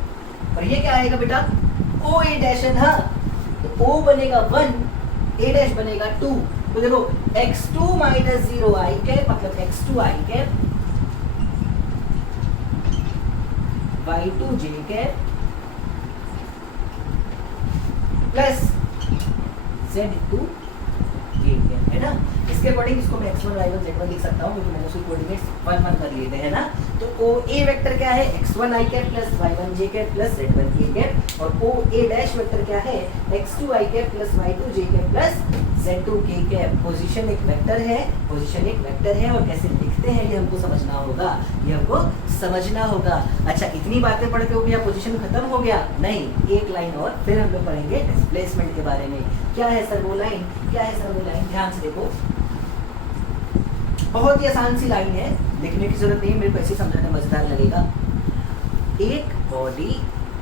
और ये क्या आएगा बेटा OA डैश है ना, तो O बनेगा 1, A डैश बनेगा 2। तो देखो x2 माइनस 0 i कैप मतलब x2 i cap y2 j cap plus z2 k cap, है ना। इसके अकॉर्डिंग इसको मैं x1 y1 z1 लिख सकता हूँ क्योंकि मैंने उसके कोऑर्डिनेट्स 1 1 कर लिए थे, है ना। तो OA वेक्टर क्या है, x1 i cap plus y1 j cap plus z1 k cap, और OA डैश वेक्टर क्या है, x2 i cap plus y2 j cap plus z2 k cap. Position एक वेक्टर है, पोजीशन एक वेक्टर है, और कैसे लिखते हैं ये हमको समझना होगा, ये हमको समझना होगा। अच्छा, इतनी बातें पढ़ के हो गया, पोजीशन खत्म हो गया? नहीं, एक लाइन और फिर हम लोग पढ़ेंगे डिस्प्लेसमेंट के बारे में। क्या है सर वो लाइन, क्या है सर वो लाइन, ध्यान से देखो, बहुत ही आसान सी लाइन है, लिखने की जरूरत नहीं, मेरे को ऐसे समझाना मजेदार लगेगा। एक बॉडी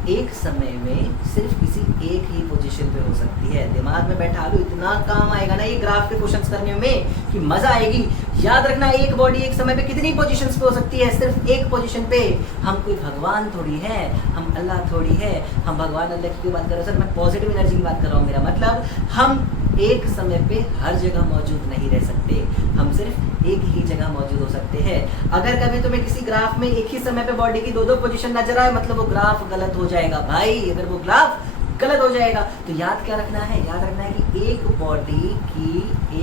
एक समय में सिर्फ किसी एक ही पोजीशन पे हो सकती है। दिमाग में बैठा लो, इतना काम आएगा ना ये ग्राफ के क्वेश्चंस करने में कि मजा आएगी। याद रखना, एक बॉडी एक समय पे कितनी पोजीशंस पे हो सकती है, सिर्फ एक पोजीशन पे। हम कोई भगवान थोड़ी है, हम अल्लाह थोड़ी है। हम भगवान अल्लाह की क्यों बात कर रहे हो सर, मैं पॉजिटिव एनर्जी की बात कर रहा हूँ। मेरा मतलब हम एक समय पे हर जगह मौजूद नहीं रह सकते, हम सिर्फ एक ही जगह मौजूद हो सकते हैं। अगर कभी तुम्हें किसी ग्राफ में एक ही समय पे बॉडी की दो दो पोजीशन नजर आए, मतलब वो ग्राफ गलत हो जाएगा भाई। अगर वो ग्राफ गलत हो जाएगा तो याद क्या रखना है, याद रखना है कि एक बॉडी की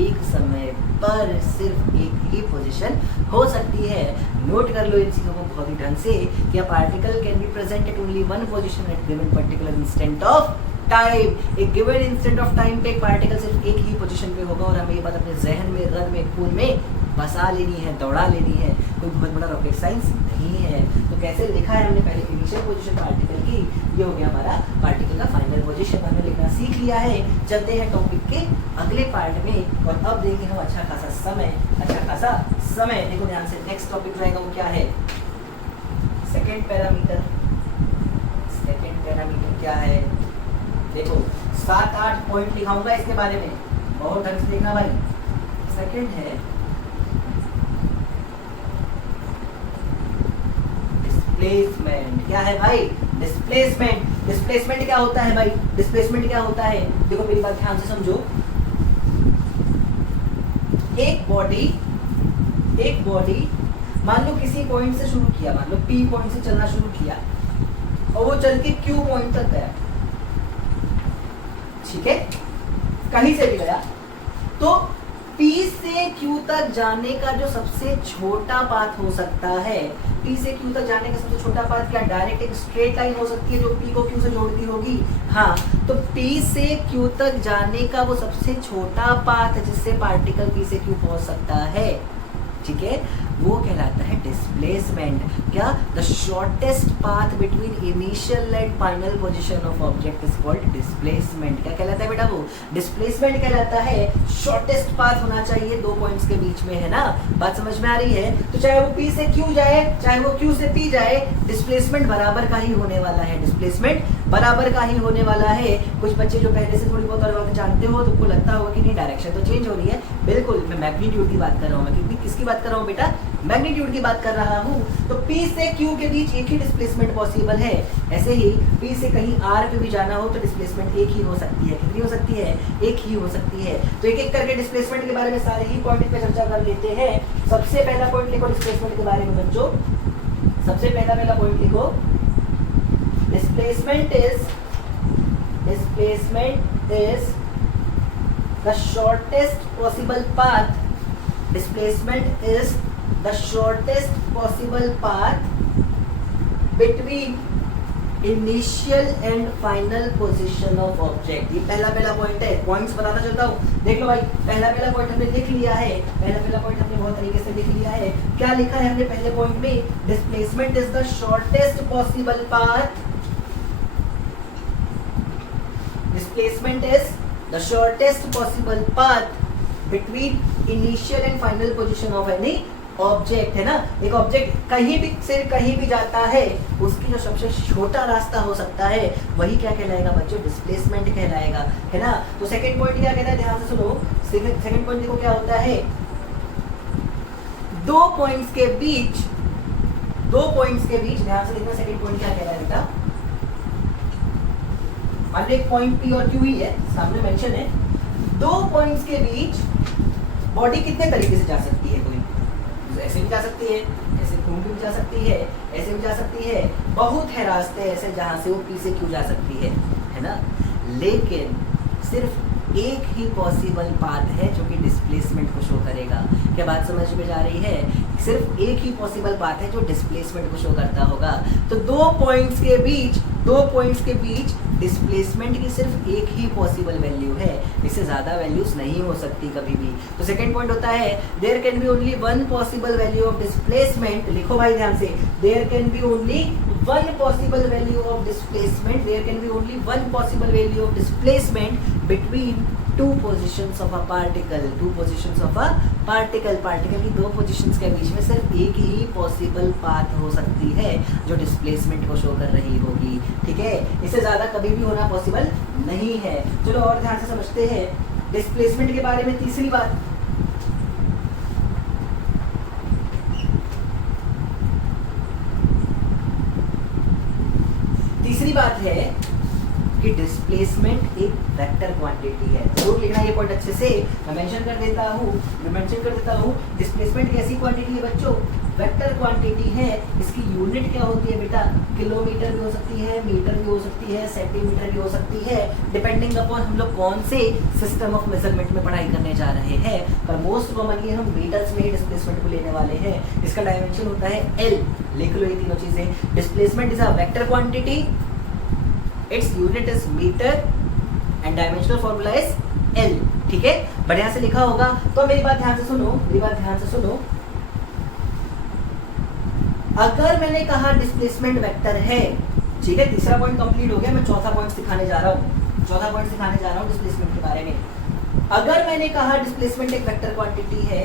एक समय पर सिर्फ एक ही पोजीशन हो सकती है। नोट कर लो इन चीजों को बहुत ही ढंग से कि a particle can be present at only one position at given particular instant of time. एक गिवन इंस्टेंट ऑफ टाइम पे एक पार्टिकल सिर्फ एक ही पोजीशन पे होगा, और हमें ये बात अपने जहन में, रग में, खून में बसा लेनी है, दौड़ा लेनी है। कोई बहुत बड़ा रॉकेट साइंस नहीं है। तो कैसे लिखा है हमने, पहले इनिशियल पोजीशन पार्टिकल की, ये हो गया हमारा पार्टिकल का फाइनल पोजीशन, हमने लिखना सीख लिया है। चलते हैं टॉपिक के अगले पार्ट में, और अब देखेंगे हम अच्छा खासा समय, अच्छा खासा समय। देखो ध्यान से, नेक्स्ट टॉपिक रहेगा वो क्या है, सेकेंड पैरामीटर। सेकेंड पैरामीटर क्या है, देखो 7-8 पॉइंट लिखाऊंगा इसके बारे में, बहुत ढंग से देखना भाई। सेकंड है डिस्प्लेसमेंट। क्या है भाई, डिस्प्लेसमेंट। डिस्प्लेसमेंट क्या होता है भाई, डिस्प्लेसमेंट क्या होता है, देखो मेरी बात ध्यान से समझो। एक बॉडी मान लो किसी पॉइंट से शुरू किया, मान लो P पॉइंट से चलना शुरू किया, और वो चल के Q पॉइंट तक गया, ठीक है, कहीं से भी गया, तो P से Q तक जाने का जो सबसे छोटा पाथ हो सकता है, P से Q तक जाने का सबसे छोटा पाथ क्या, डायरेक्ट एक स्ट्रेट लाइन हो सकती है जो P को Q से जोड़ती होगी। हाँ, तो P से Q तक जाने का वो सबसे छोटा पाथ जिससे पार्टिकल P से Q पहुंच सकता है, ठीक है, वो कहलाता है डिस्प्लेसमेंट। क्या, the shortest path between initial and final position of object is called displacement. क्या कहलाता है बेटा, वो डिस्प्लेसमेंट कहलाता है। शॉर्टेस्ट पाथ होना चाहिए दो पॉइंट्स के बीच में, है ना, बात समझ में आ रही है। तो चाहे वो P से Q जाए, चाहे वो Q से P जाए, डिस्प्लेसमेंट बराबर का ही होने वाला है, डिस्प्लेसमेंट बराबर का ही होने वाला है। कुछ बच्चे जो पहले से थोड़ी बहुत और बातें जानते हो, तो उनको लगता होगा कि नहीं डायरेक्शन तो चेंज हो रही है। बिल्कुल, मैं मैग्नीट्यूड की बात कर रहा हूँ। मैं किसकी बात कर रहा हूँ बेटा, मैग्नीट्यूड की बात कर रहा हूँ। तो P से Q के बीच एक ही डिस्प्लेसमेंट पॉसिबल है। ऐसे ही P से कहीं R पे भी जाना हो तो डिस्प्लेसमेंट एक ही हो सकती है। कितनी हो सकती है, एक ही हो सकती है। तो एक एक करके डिस्प्लेसमेंट के बारे में सारे ही पॉइंट पे चर्चा कर लेते हैं। सबसे पहला पॉइंट लिखो डिस्प्लेसमेंट के बारे में बच्चों, सबसे पहला पॉइंट लिखो, displacement is the shortest possible path. Displacement is the shortest possible path between initial and final position of object. ये पहला पॉइंट है। पॉइंट्स बताना चाहता हूँ, देख लो भाई, पहला पॉइंट हमने लिख लिया है। पहला पॉइंट हमने बहुत तरीके से लिख लिया है। क्या लिखा है हमने पहले पॉइंट में, displacement is the shortest possible path. Displacement is the shortest possible path between initial and final position of any object, है ना। एक ऑब्जेक्ट कहीं भी से कहीं भी जाता है, उसकी जो सबसे छोटा रास्ता हो सकता है वही क्या कहलाएगा बच्चों, डिस्प्लेसमेंट कहलाएगा, है ना। तो सेकंड पॉइंट क्या कहता है, ध्यान से सुनो। सेकंड पॉइंट देखो क्या होता है, दो पॉइंट्स के बीच, ध्यान से देखना सेकंड पॉइंट क्या कह रहा है बेटा। मान लो एक पॉइंट P और Q ही है, सामने मेंशन है। दो पॉइंट्स के बीच बॉडी कितने तरीके से जा सकती है, कोई ऐसे भी जा सकती है, ऐसे घूम भी जा सकती है, ऐसे भी जा सकती है। बहुत है रास्ते ऐसे जहां से वो P से Q जा सकती है ना। लेकिन सिर्फ एक ही पॉसिबल पाथ है जो कि डिस्प्लेसमेंट को शो करेगा। क्या बात समझ में जा रही है? सिर्फ एक ही पॉसिबल पाथ है जो डिस्प्लेसमेंट को शो करता होगा। तो दो पॉइंट्स के बीच डिस्प्लेसमेंट की सिर्फ एक ही पॉसिबल वैल्यू है, इससे ज़्यादा वैल्यूज नहीं हो सकती कभी भी। तो सेकंड पॉइंट होता है there can be only one possible value of displacement. लिखो भाई ध्यान से, there can be only one possible value of displacement, there can be only one possible value of displacement between two positions of a particle. Two positions of a particle, particle की दो positions के बीच में सिर्फ एक ही possible path हो सकती है जो डिस्प्लेसमेंट को शो कर रही होगी। ठीक है, इससे ज़्यादा कभी भी होना पॉसिबल नहीं है। चलो और ध्यान से समझते हैं डिस्प्लेसमेंट के बारे में। तीसरी बात, है कि डिस्प्लेसमेंट एक वेक्टर क्वांटिटी है। जरूर लिखना ये पॉइंट अच्छे से, मैं मेंशन कर देता हूँ। डिस्प्लेसमेंट कैसी क्वांटिटी है बच्चों? वेक्टर क्वांटिटी है। इसकी यूनिट क्या होती है बेटा? किलोमीटर भी हो सकती है, मीटर भी हो सकती है, सेंटीमीटर भी हो सकती है, डिपेंडिंग अपॉन हम लोग कौन से सिस्टम ऑफ मेजरमेंट में पढ़ाई करने जा रहे हैं। पर मोस्ट कॉमनली हम मीटर्स में ही डिस्प्लेसमेंट को लेने वाले हैं। इसका डायमेंशन होता है L। लिख लो ये तीनों चीजें। Displacement is a vector quantity, its unit is meter and dimensional formula is L। ठीक है, बढ़िया से लिखा होगा। तो मेरी बात ध्यान से सुनो, अगर मैंने कहा डिस्प्लेसमेंट वेक्टर है, ठीक है, तीसरा पॉइंट कंप्लीट हो गया। मैं चौथा पॉइंट सिखाने जा रहा हूँ डिस्प्लेसमेंट के बारे में। अगर मैंने कहा डिस्प्लेसमेंट एक वेक्टर क्वांटिटी है,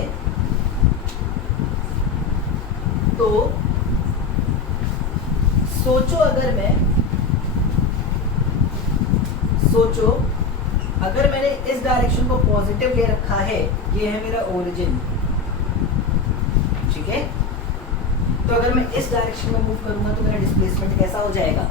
तो सोचो अगर मैंने इस डायरेक्शन को पॉजिटिव ले रखा है, ये है मेरा ओरिजिन, ठीक है, तो अगर मैं इस डायरेक्शन में मूव करूंगा तो मेरा डिस्प्लेसमेंट कैसा हो जाएगा?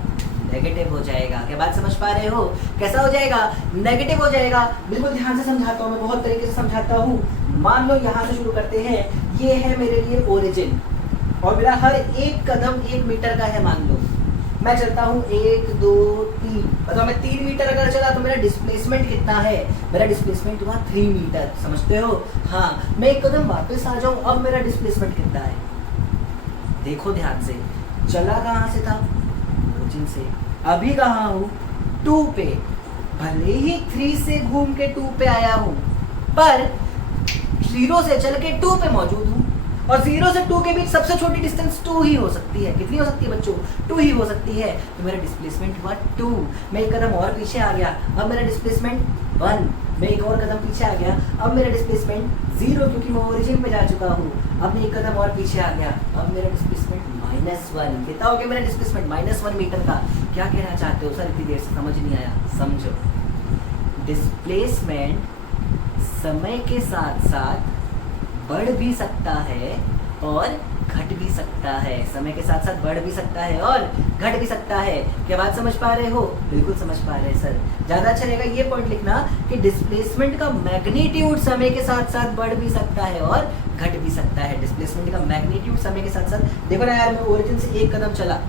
नेगेटिव हो जाएगा। क्या बात समझ पा रहे हो? कैसा हो जाएगा? नेगेटिव हो जाएगा। बिल्कुल ध्यान से समझाता हूँ, मैं बहुत तरीके से समझाता हूँ। मान लो यहाँ से शुरू करते हैं, ये है मेरे लिए ओरिजिन और मेरा हर एक कदम 1 मीटर का है। मान लो मैं चलता हूँ 1 2 3, बताओ मैं 3 मीटर अगर चला तो मेरा डिस्प्लेसमेंट कितना है? मेरा डिस्प्लेसमेंट हुआ 3 मीटर। समझते हो? हाँ, मैं एक कदम वापस आ जाऊँ, अब मेरा डिस्प्लेसमेंट कितना है? देखो ध्यान से, चला कहाँ से था? ओरिजिन से। अभी कहाँ हूँ? 2 पे। भले ही 3 से घूम के 2 पे आया हूँ, पर 0 से चल के 2 पे मौजूद हूँ। और 0 से 2 के बीच सबसे छोटी डिस्टेंस 2 ही हो सकती है। कितनी हो सकती है बच्चों? 2 ही हो सकती है। तो मेरा डिस्प्लेसमेंट हुआ 2। मैं एक कदम और पीछे आ गया, अब मेरा डिस्प्लेसमेंट 1। मैं एक और कदम पीछे आ गया, अब मेरा डिस्प्लेसमेंट 0, क्योंकि मैं ओरिजिन में जा चुका हूँ। अब मैं एक कदम और पीछे आ गया, अब मेरा डिस्प्लेसमेंट -1। कितना हो गया मेरा डिस्प्लेसमेंट? -1 मीटर का। क्या कहना चाहते हो सर? इतनी देर से समझ नहीं आया? समझो, डिस्प्लेसमेंट समय के साथ साथ बढ़ भी सकता है और घट भी सकता है। समय के साथ साथ बढ़ भी सकता है और घट भी सकता है। क्या बात समझ पा रहे हो? बिल्कुल समझ पा रहे हैं सर। ज़्यादा अच्छा रहेगा ये पॉइंट लिखना कि डिस्प्लेसमेंट का मैग्नीट्यूड समय के साथ साथ बढ़ भी सकता है और घट भी सकता है। डिस्प्लेसमेंट का मैग्नीट्यूड समय के साथ साथ, देखो ना यार, मैं ओरिजिन से एक कदम चला,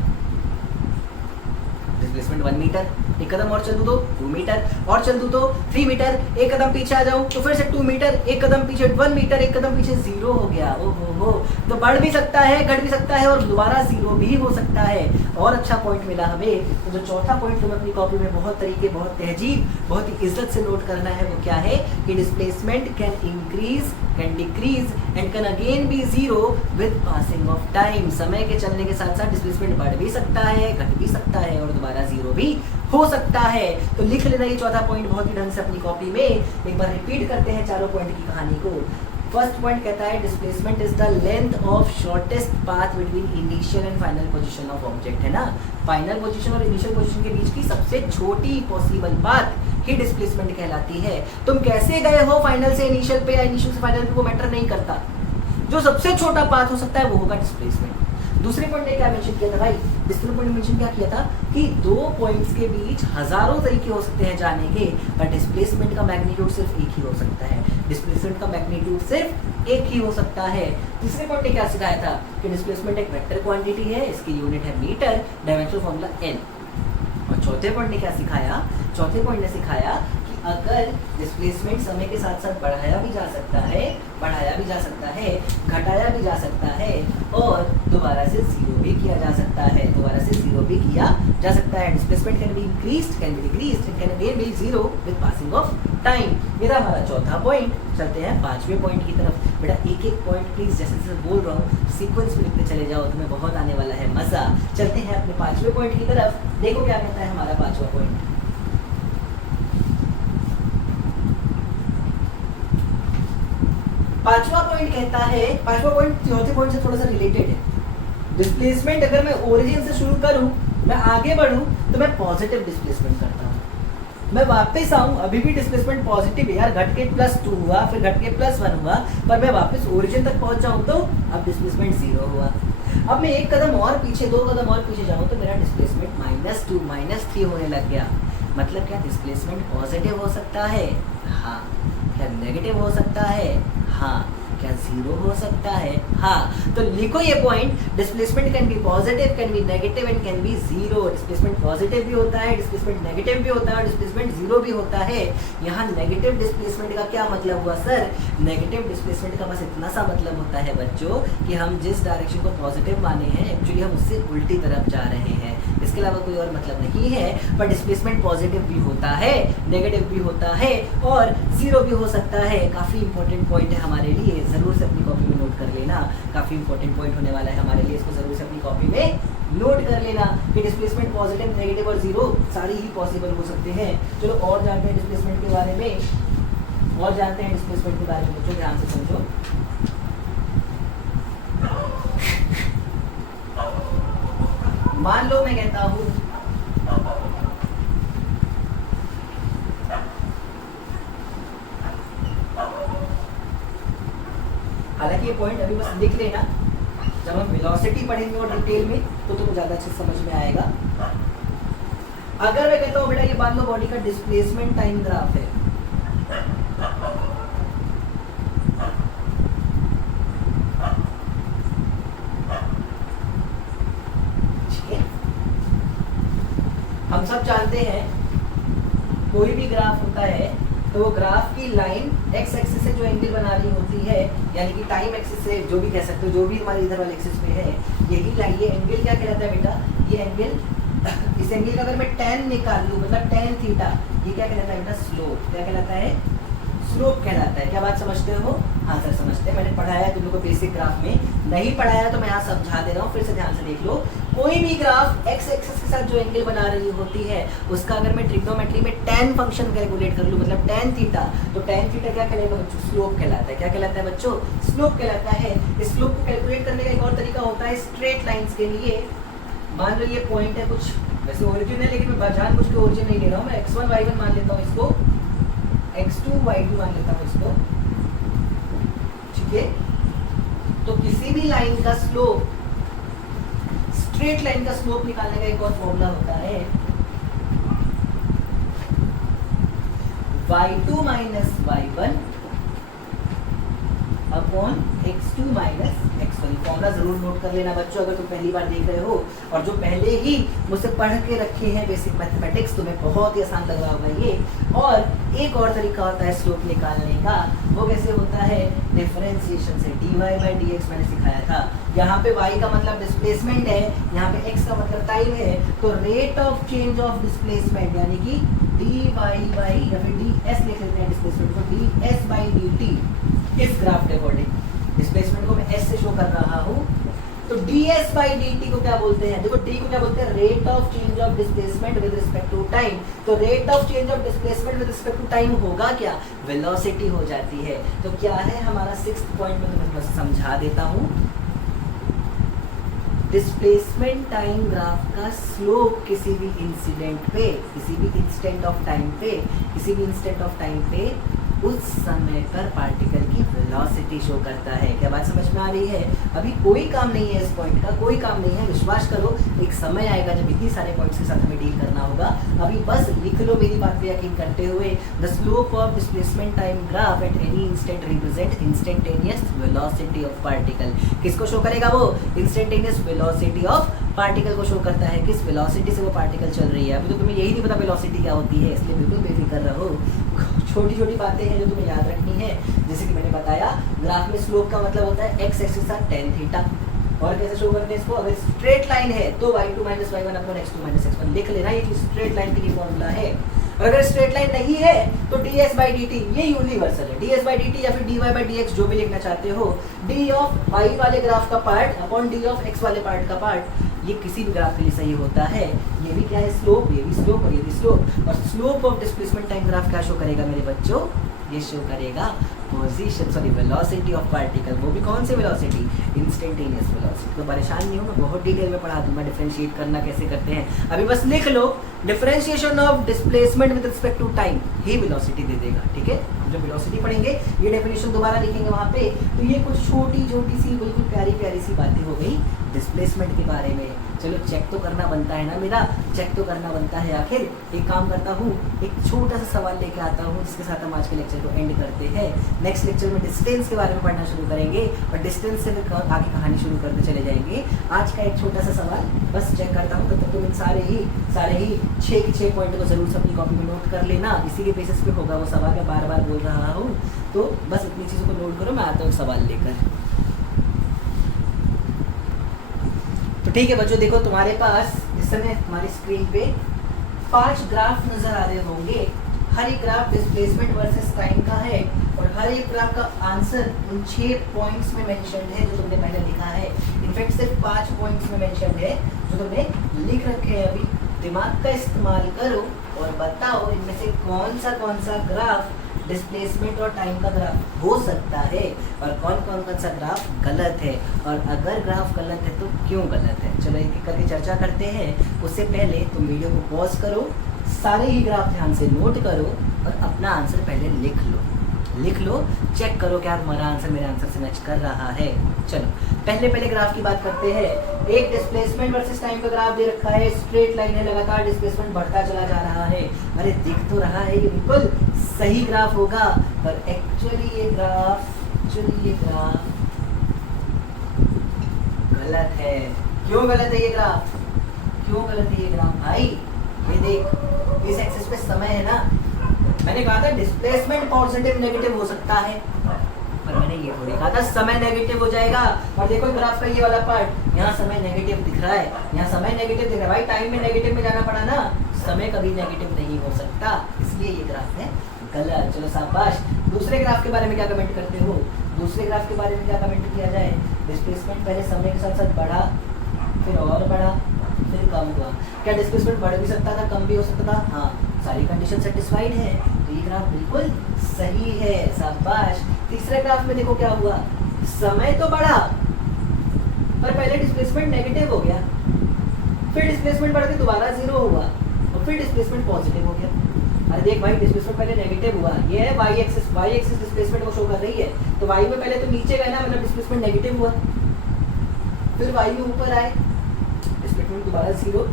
डिस्प्लेसमेंट 1 मीटर, एक कदम और चल दूँ तो 2 मीटर, और चल दूँ तो 3 मीटर, एक कदम पीछे आ जाऊँ तो फिर से 2 मीटर, एक कदम पीछे 1 मीटर, एक कदम पीछे 0 हो गया। ओहो, तो बढ़ भी सकता है, घट भी सकता है और दोबारा 0 भी हो सकता है। और अच्छा पॉइंट मिला हमें। तो जो चौथा पॉइंट तुम्हें अपनी कॉपी में बहुत तरीके, बहुत तहजीब, बहुत ही इज्जत से नोट करना है, वो क्या है कि displacement can increase, can decrease and can again be 0 with passing of time. समय के चलने के साथ साथ डिस्प्लेसमेंट बढ़ भी सकता है, घट भी सकता है और दोबारा 0 भी हो सकता है। तो लिख लेना ये चौथा पॉइंट बहुत ही ढंग से अपनी कॉपी में। एक बार रिपीट करते हैं चारों पॉइंट की कहानी को। फर्स्ट पॉइंट कहता है displacement is the length of shortest path between initial and final position of object, है ना। फाइनल पोजीशन और इनिशियल पोजीशन के बीच की सबसे छोटी पॉसिबल पाथ ही डिस्प्लेसमेंट कहलाती है। तुम कैसे गए हो फाइनल से इनिशियल पे या इनिशियल से फाइनल पे, वो मैटर नहीं करता। जो सबसे छोटा पाथ हो सकता है वो होगा डिस्प्लेसमेंट। दूसरे पॉइंट ने क्या मेंशन किया था भाई? दूसरे पॉइंट मेंशन क्या किया था कि 2 पॉइंट्स के बीच हजारों तरीके हो सकते हैं जाने के, पर डिस्प्लेसमेंट का मैग्नीट्यूड सिर्फ एक ही हो सकता है। डिस्प्लेसमेंट का मैग्नीट्यूड सिर्फ एक ही हो सकता है। तीसरे पॉइंट ने क्या सिखाया था कि डिस्प्लेसमेंट एक वेक्टर क्वांटिटी है, इसकी यूनिट है मीटर, डायमेंशनल फॉर्मूला n। और चौथे पॉइंट ने क्या सिखाया? चौथे पॉइंट ने सिखाया कि अगर सर डिस्प्लेसमेंट समय के साथ साथ बढ़ाया भी जा सकता है, बढ़ाया भी जा सकता है, घटाया भी जा सकता है और दोबारा से जीरो भी किया जा सकता है, दोबारा से जीरो भी किया जा सकता है। Displacement can be increased, can be decreased, can again be zero with passing of time. ये था हमारा चौथा पॉइंट। चलते हैं पांचवें पॉइंट की तरफ। बेटा एक एक पॉइंट प्लीज जैसे जैसे बोल रहा हूँ सीक्वेंस में लिखते चले जाओ, तुम्हें बहुत आने वाला है मजा। चलते हैं अपने पांचवें पॉइंट की तरफ। देखो क्या कहता है हमारा पांचवा पॉइंट। पांचवा पॉइंट कहता है, पांचवा पॉइंट चौथे पॉइंट से थोड़ा सा रिलेटेड है। डिस्प्लेसमेंट अगर मैं ओरिजिन से शुरू करूं, मैं आगे बढ़ूं तो मैं पॉजिटिव डिस्प्लेसमेंट करता हूं। मैं वापस आऊं, अभी भी डिस्प्लेसमेंट पॉजिटिव है यार, घट के +2 हुआ, फिर घट के +1 हुआ, पर मैं वापस ओरिजिन तक पहुंच जाऊं तो अब डिस्प्लेसमेंट 0 हुआ। अब मैं एक कदम और पीछे, 2 कदम और पीछे जाऊं तो मेरा डिस्प्लेसमेंट -2 -3 होने लग गया। मतलब क्या डिस्प्लेसमेंट पॉजिटिव हो सकता है? हाँ। क्या नेगेटिव हो सकता है? हाँ। क्या जीरो हो सकता है? हाँ। तो लिखो ये point, displacement can B positive, can be negative and can be zero. Displacement positive भी होता है, डिस्प्लेसमेंट नेगेटिव भी होता है, डिस्प्लेसमेंट जीरो भी होता है। यहाँ नेगेटिव डिस्प्लेसमेंट का क्या मतलब हुआ सर? नेगेटिव डिस्प्लेसमेंट का बस इतना सा मतलब होता है बच्चों कि हम जिस डायरेक्शन को पॉजिटिव माने हैं एक्चुअली हम उससे उल्टी तरफ जा रहे हैं, इसके अलावा कोई और मतलब नहीं है। पर डिस्प्लेसमेंट पॉजिटिव भी होता है, नेगेटिव भी होता है और जीरो भी हो सकता है। काफ़ी इंपॉर्टेंट पॉइंट है हमारे लिए, ज़रूर से अपनी कॉपी में नोट कर लेना। काफ़ी इंपॉर्टेंट पॉइंट होने वाला है हमारे लिए, इसको ज़रूर से अपनी कॉपी में नोट कर लेना कि डिस्प्लेसमेंट पॉजिटिव, नेगेटिव और जीरो सारी ही पॉसिबल हो सकते हैं। चलो और जानते हैं डिस्प्लेसमेंट के बारे में, और जानते हैं डिस्प्लेसमेंट के बारे में। बच्चों ध्यान से समझो। मान लो मैं कहता हूँ हालांकि ये पॉइंट अभी बस लिख लेना, जब हम वेलोसिटी पढ़ेंगे और डिटेल में तो तुम्हें ज़्यादा अच्छे समझ में आएगा। अगर मैं कहता हूँ बेटा ये मान लो बॉडी का डिस्प्लेसमेंट टाइम ग्राफ है, ठीक है? हम सब जानते हैं कोई भी ग्राफ होता है तो वो ग्राफ की लाइन एक्स एक्सिस से जो एंगल बना रही होती है, यानी कि टाइम एक्सिस से जो भी कह सकते हो, जो भी हमारे इधर वाले एक्सिस में है, यही लाइन, ये एंगल क्या कहलाता है बेटा? ये एंगल, इस एंगल का अगर मैं tan निकाल लूँ मतलब tan थीटा, ये क्या कहलाता है बेटा? स्लोप। क्या कहलाता है? स्लोप कहलाता है। क्या बात समझते हो? हाँ सर समझते हैं, मैंने पढ़ाया है तुम लोग को बेसिक ग्राफ में, नहीं पढ़ाया तो मैं यहाँ समझा दे रहा हूँ, फिर से ध्यान से देख लो। कोई भी ग्राफ एक्स एक्सिस के साथ जो एंगल बना रही होती है उसका अगर मैं ट्रिग्नोमेट्री में tan फंक्शन कैलकुलेट कर लूँ मतलब tan थीटा, तो tan थीटा क्या कहलाएगा बच्चों? स्लोप कहलाता है। क्या कहलाता है बच्चों? स्लोप कहलाता है। इस स्लोप को कैलकुलेट करने का एक और तरीका होता है स्ट्रेट लाइंस के लिए। मान लो ये पॉइंट है कुछ, वैसे ओरिजिन है लेकिन मैं जान मुझ के ओरिजिन नहीं ले रहा हूँ, मैं x1 y1 मान लेता हूँ इसको, x2 y2 मान लेता हूँ इसको, ठीक है? तो किसी भी लाइन का स्लोप, स्ट्रेट लाइन का स्लोप निकालने का एक और फॉर्मूला होता है y2 minus y1 upon x2 minus x1। Formula जरूर नोट कर लेना बच्चों, अगर तुम पहली बार देख रहे हो और जो पहले ही मुझसे पढ़ के रखे हैं बेसिक मैथमेटिक्स, तुम्हें बहुत ही आसान लग रहा होगा ये। और एक और तरीका होता है स्लोप निकालने का, वो कैसे होता है? डिफरेंशिएशन से। dy बाई dx मैंने सिखाया था। यहाँ पे y का मतलब डिस्प्लेसमेंट है, यहाँ पे x का मतलब टाइम है, तो rate of change of displacement यानी कि dy बाई या फिर ds लिख लेते हैं डिस्प्लेसमेंट को, ds बाई dt इस ग्राफ के अकॉर्डिंग डिस्प्लेसमेंट को मैं s से शो कर रहा हूँ। तो ds बाई dt को क्या बोलते हैं? देखो d को क्या बोलते हैं? Rate of change of displacement with respect to time. तो rate of change of displacement with respect to time होगा क्या? वेलोसिटी हो जाती है। तो क्या है हमारा 6th पॉइंट में तुम्हें बस समझा देता हूँ। डिस्प्लेसमेंट टाइम ग्राफ का स्लोप किसी भी इंसिडेंट पे, किसी भी इंस्टेंट ऑफ टाइम पे, किसी भी इंस्टेंट ऑफ टाइम पे उस समय पर पार्टिकल की वेलोसिटी शो करता है। क्या बात समझ में आ रही है? अभी कोई काम नहीं है इस पॉइंट का, कोई काम नहीं है, विश्वास करो एक समय आएगा जब इतनी सारे पॉइंट्स के साथ हमें डील करना होगा। अभी बस लिख लो मेरी बात पे यकीन करते हुए, the slope of displacement time graph at any instant represent instantaneous velocity of particle. किसको शो करेगा वो? इंस्टेंटेनियस वेलोसिटी ऑफ पार्टिकल को शो करता है। किस वेलोसिटी से वो पार्टिकल चल रही है? अभी तो तुम्हें यही नहीं पता वेलोसिटी क्या होती है, इसलिए बिल्कुल बेफिक्र रहो, छोटी छोटी बातें हैं जो तुम्हें याद रखनी है। जैसे कि मैंने बताया, ग्राफ में स्लोप का मतलब होता है एक्स एक्सिस का tan थीटा। और कैसे शो करते हैं इसको, अगर स्ट्रेट लाइन है तो y2 minus y1 upon x2 minus x1 लिख लेना, ये स्ट्रेट लाइन के लिए फॉर्मूला है। और अगर स्ट्रेट लाइन नहीं है तो ds बाई dt, ये यूनिवर्सल है, ds बाई dt या फिर dy बाई dx जो भी लिखना चाहते हो, d ऑफ y वाले ग्राफ का part upon d of x वाले पार्ट का पार्ट, ये किसी भी ग्राफ के लिए सही होता है। ये भी क्या है, स्लोप, ये भी स्लोप और ये भी स्लोप। और slope of displacement time graph क्या शो करेगा मेरे बच्चों, ये शो करेगा position, sorry velocity of particle. वो भी कौन सी वेलोसिटी, इंस्टेंटेनियस वेलोसिटी। तो परेशान नहीं हो, मैं बहुत डिटेल में पढ़ा दूंगा डिफरेंशिएट करना कैसे करते हैं। अभी बस लिख लो, differentiation of displacement with respect to time ही वेलोसिटी दे देगा, ठीक है। जब वेलोसिटी पढ़ेंगे ये डेफिनेशन दोबारा लिखेंगे वहाँ पे। तो ये कुछ छोटी छोटी सी बिल्कुल प्यारी प्यारी सी बातें हो गई डिस्प्लेसमेंट के बारे में। चलो चेक तो करना बनता है ना, मेरा चेक तो करना बनता है। आखिर एक काम करता हूँ, एक छोटा सा सवाल लेके आता हूँ जिसके साथ हम आज के लेक्चर को एंड करते हैं। नेक्स्ट लेक्चर में डिस्टेंस के बारे में पढ़ना शुरू करेंगे और डिस्टेंस से फिर आगे कहानी शुरू करते चले जाएंगे। आज का एक छोटा सा सवाल बस चेक करता हूँ, तब तक तुम इन सारे ही 6 के 6 पॉइंट को जरूर से अपनी कॉपी में नोट कर लेना। इसी के बेसिस पे होगा वो सवाल, मैं बार बार बोल रहा हूँ, तो बस इतनी चीज़ों को नोट करो, मैं आता हूँ सवाल लेकर। तो ठीक है बच्चों, देखो तुम्हारे पास इस समय हमारी स्क्रीन पे 5 ग्राफ नजर आ रहे होंगे। हर एक ग्राफ डिस्प्लेसमेंट वर्सेस टाइम का है और हर एक ग्राफ का आंसर उन 6 पॉइंट्स में मेंशन है जो तुमने पहले लिखा है। इनफैक्ट सिर्फ 5 पॉइंट्स में मेंशन है जो तुमने लिख रखे हैं। अभी दिमाग का इस्तेमाल करो और बताओ इनमें से कौन सा ग्राफ डिस्प्लेसमेंट और टाइम का ग्राफ हो सकता है और कौन सा ग्राफ गलत है, और अगर ग्राफ गलत है तो क्यों गलत है। चलो एक एक करके चर्चा करते हैं। उससे पहले तुम वीडियो को पॉज करो, सारे ही ग्राफ ध्यान से नोट करो और अपना आंसर पहले लिख लो, चेक करो क्या तुम्हारा आंसर मेरे आंसर से मैच कर रहा है। चलो पहले ग्राफ की बात करते हैं। एक डिस्प्लेसमेंट वर्सेस टाइम का ग्राफ दे रखा है, स्ट्रेट लाइन है, लगातार डिस्प्लेसमेंट बढ़ता चला जा रहा है। अरे दिख तो रहा है ये बिल्कुल सही ग्राफ होगा, पर एक्चुअली ये ग्राफ गलत है। क्यों गलत है ये ग्राफ भाई? ये देख, इस एक्सिस पे समय है ना, मैंने कहा था डिस्प्लेसमेंट पॉजिटिव नेगेटिव हो सकता है, पर मैंने ये थोड़ी कहा था समय नेगेटिव हो जाएगा। और देखो ग्राफ का ये वाला पार्ट, यहाँ समय नेगेटिव दिख रहा है, यहाँ समय नेगेटिव दिख रहा है। भाई टाइम में नेगेटिव में जाना पड़ा ना, समय कभी नेगेटिव नहीं हो सकता, इसलिए ये ग्राफ है गलत। चलो शाबाश। दूसरे ग्राफ के बारे में क्या कमेंट करते हो? दूसरे ग्राफ के बारे में क्या कमेंट किया जाए? डिस्प्लेसमेंट पहले समय के साथ साथ बढ़ा, फिर और बढ़ा, फिर कम हुआ। क्या डिस्प्लेसमेंट बढ़ भी सकता था, कम भी हो सकता था? हाँ, सारी कंडीशन सेटिस्फाइड है, तो ये ग्राफ बिल्कुल सही है, शाबाश। तीसरे ग्राफ में देखो क्या हुआ, समय तो बढ़ा पर पहले डिस्प्लेसमेंट नेगेटिव हो गया, फिर डिस्प्लेसमेंट बढ़ के दोबारा 0 हुआ और फिर डिस्प्लेसमेंट पॉजिटिव हो गया। अरे देख भाई, डिस्प्लेसमेंट पहले नेगेटिव हुआ, ये है y एक्सिस डिस्प्लेसमेंट को शो कर रही है, तो y में पहले तो नीचे गए ना, मतलब डिस्प्लेसमेंट नेगेटिव हुआ, फिर y में ऊपर आए, डिस्प्लेसमेंट दोबारा 0,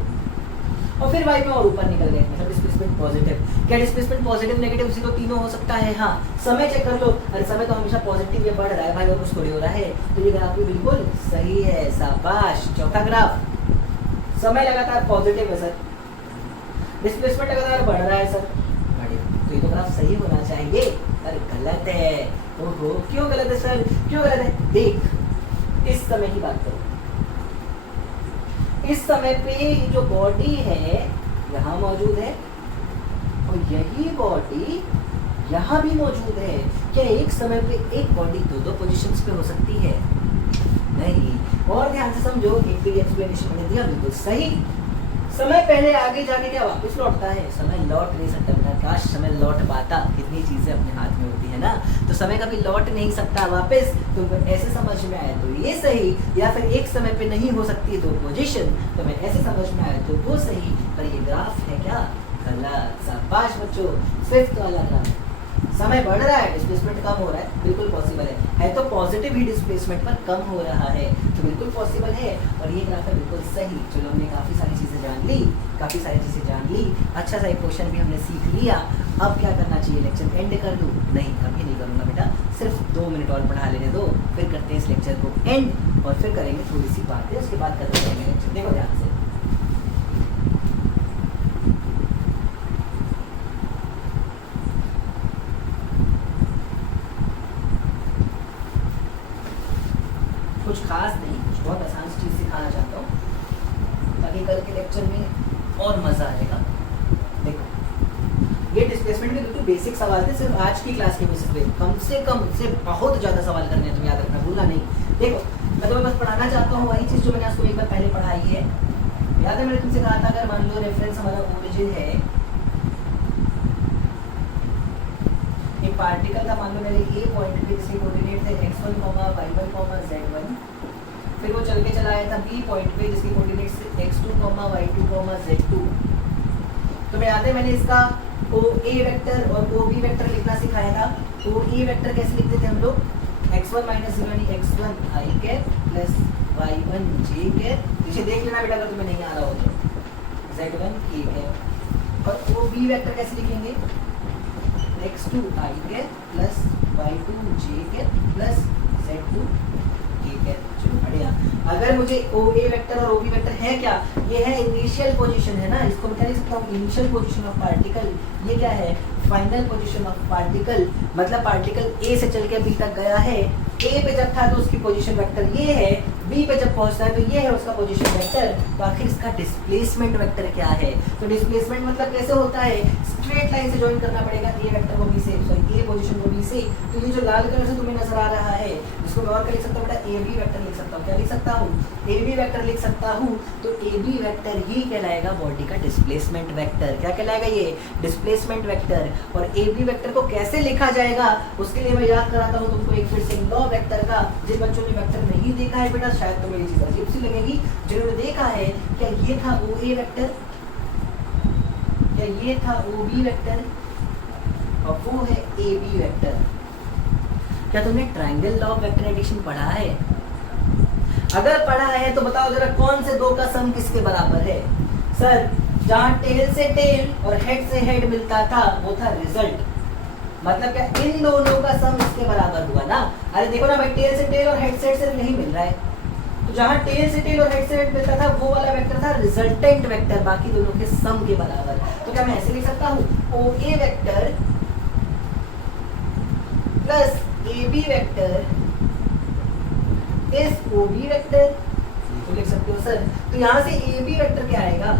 और फिर y में और ऊपर निकल गए, मतलब डिस्प्लेसमेंट पॉजिटिव। क्या डिस्प्लेसमेंट पॉजिटिव नेगेटिव 0 तीनों हो सकता है? हाँ। समय चेक कर लो, अरे समय तो हमेशा पॉजिटिव या बढ़ रहा है भाई, और कुछ थोड़ी हो रहा है, तो ये ग्राफ भी बिल्कुल सही है, शाबाश। चौथा ग्राफ, समय लगातार पॉजिटिव है सर, डिस्प्लेसमेंट लगातार बढ़ रहा है सर, तो ये तो ग्राफ सही होना चाहिए, पर गलत है। ओहो, क्यों गलत है सर, क्यों गलत है? देख, इस समय की बात करो, इस समय पे जो बॉडी है यहाँ मौजूद है और यही बॉडी यहाँ भी मौजूद है। क्या एक समय पे एक बॉडी दो पोजीशंस पे हो सकती है? नहीं। और ध्यान से समझो, एक भी एक्सप्लेनेशन मैंने दिया बिल्कुल सही। समय पहले आगे जाके क्या वापस लौटता है? समय लौट नहीं सकता बेटा, काश समय लौट पाता, कितनी चीजें अपने हाथ में होती है ना, तो समय कभी लौट नहीं सकता वापस। तो ऐसे समझ में आए तो ये सही, या फिर एक समय पे नहीं हो सकती दो पोजीशन, तो मैं ऐसे समझ में आए तो वो सही, पर ये ग्राफ है क्या? गलत। शाबाश बच्चों, फिफ्थ वाला ग्राफ, समय बढ़ रहा है, डिस्प्लेसमेंट कम हो रहा है, बिल्कुल पॉसिबल है तो पॉजिटिव ही डिस्प्लेसमेंट पर कम हो रहा है, तो बिल्कुल पॉसिबल है, और ये ग्राफ है बिल्कुल सही। चलो हमने काफ़ी सारी चीज़ें जान ली, अच्छा सा एक क्वेश्चन भी हमने सीख लिया। अब क्या करना चाहिए? लेक्चर एंड कर दूँ? नहीं, अभी नहीं करूँगा बेटा, सिर्फ 2 मिनट और पढ़ा लेने दो, फिर करते हैं इस लेक्चर को एंड, और फिर करेंगे थोड़ी सी बातें, उसके बाद करते हैं लेक्चर। देखो ध्यान से, कुछ खास नहीं, कुछ बहुत आसान चीज़ सिखाना चाहता हूँ ताकि कल के लेक्चर में और मज़ा आएगा। देखो ये डिस्प्लेसमेंट के बिल्कुल बेसिक सवाल थे, सिर्फ आज की क्लास के बेसिस पे, कम से कम से बहुत ज़्यादा सवाल करने हैं, तुम याद रखना, भूलना नहीं। देखो मैं तुम्हें बस पढ़ाना चाहता हूँ वही चीज़ जो मैंने आपको एक बार पहले पढ़ाई है। याद है मैंने तुमसे कहा था अगर मान लो रेफरेंस हमारा ओरिजिन है, एक पार्टिकल था, मान लो मेरे ए पॉइंट पे जिसके कोऑर्डिनेट थे x1, y1, z1, फिर वो चल के चला आया था बी पॉइंट पे जिसके कोऑर्डिनेट्स थे x2, y2, z2। तो मैं याद है मैंने इसका ओ ए वेक्टर और ओ बी वेक्टर लिखना सिखाया था। ओ ए वेक्टर कैसे लिखते थे हम लोग, x1 - 0 यानी x1 i cap plus y1 j cap, पीछे देख लेना बेटा अगर तुम्हें नहीं आ रहा हो तो, z1 k कैप। और ओ बी वेक्टर कैसे लिखेंगे, x2 i cap plus y2 j cap plus z2 k cap. चलो बढ़िया। अगर मुझे ओ ए वेक्टर और ओ बी वेक्टर है क्या, ये है इनिशियल पोजीशन है ना, इसको मैं क्या लिख सकता हूँ, इनिशियल पोजीशन ऑफ पार्टिकल। ये क्या है, फाइनल पोजीशन ऑफ पार्टिकल, मतलब पार्टिकल ए से चल के बी तक गया है, ए पे जब था तो उसकी पोजीशन वेक्टर ये है, बी पे जब पहुंचता है तो ये है उसका पोजीशन वेक्टर। तो आखिर इसका डिस्प्लेसमेंट वेक्टर क्या है, तो डिस्प्लेसमेंट मतलब कैसे होता है, स्ट्रेट लाइन से ज्वाइन करना पड़ेगा ए वेक्टर को बी से, सॉरी ए पोजीशन को बी से। तो ये जो लाल कलर से तुम्हें नजर आ रहा है इसको मैं और क्या लिख सकता हूँ बेटा, ए बी वेक्टर लिख सकता हूँ। क्या लिख सकता हूँ, ए बी वेक्टर लिख सकता हूँ। तो ए बी वेक्टर ही कहलाएगा बॉडी का डिस्प्लेसमेंट वेक्टर। क्या कहलाएगा, ये डिस्प्लेसमेंट वेक्टर। और ए बी वेक्टर को कैसे लिखा जाएगा उसके लिए मैं याद कराता हूँ तुमको एक फिर से लॉ वेक्टर का। जिन बच्चों ने वेक्टर नहीं देखा है बेटा शायद तुम्हें ये चीज अजीब सी लगेगी, जिन्होंने देखा है, क्या ये था ओ ए वेक्टर, क्या ये था ओ बी वेक्टर और वो है ए बी वेक्टर। क्या तुमने triangle law of vector addition पढ़ा है? अगर पढ़ा है तो बताओ जरा कौन से दो का सम किसके बराबर है। सर जहां टेल से टेल और हेड से हेड मिलता था वो था रिजल्ट, मतलब क्या इन दोनों का सम इसके बराबर हुआ ना। अरे देखो ना भाई, टेल से टेल और हेड से हेड सिर्फ नहीं मिल रहा है, तो जहां टेल से टेल और हेड से हेड मिलता था वो वाला वेक्टर था रिजल्टेंट वेक्टर, बाकी दोनों के सम के बराबर। तो क्या मैं ऐसे लिख सकता हूँ, O A vector plus A B vector is O B vector, तो लिख सकते हो सर। तो यहाँ से ए बी वेक्टर क्या आएगा,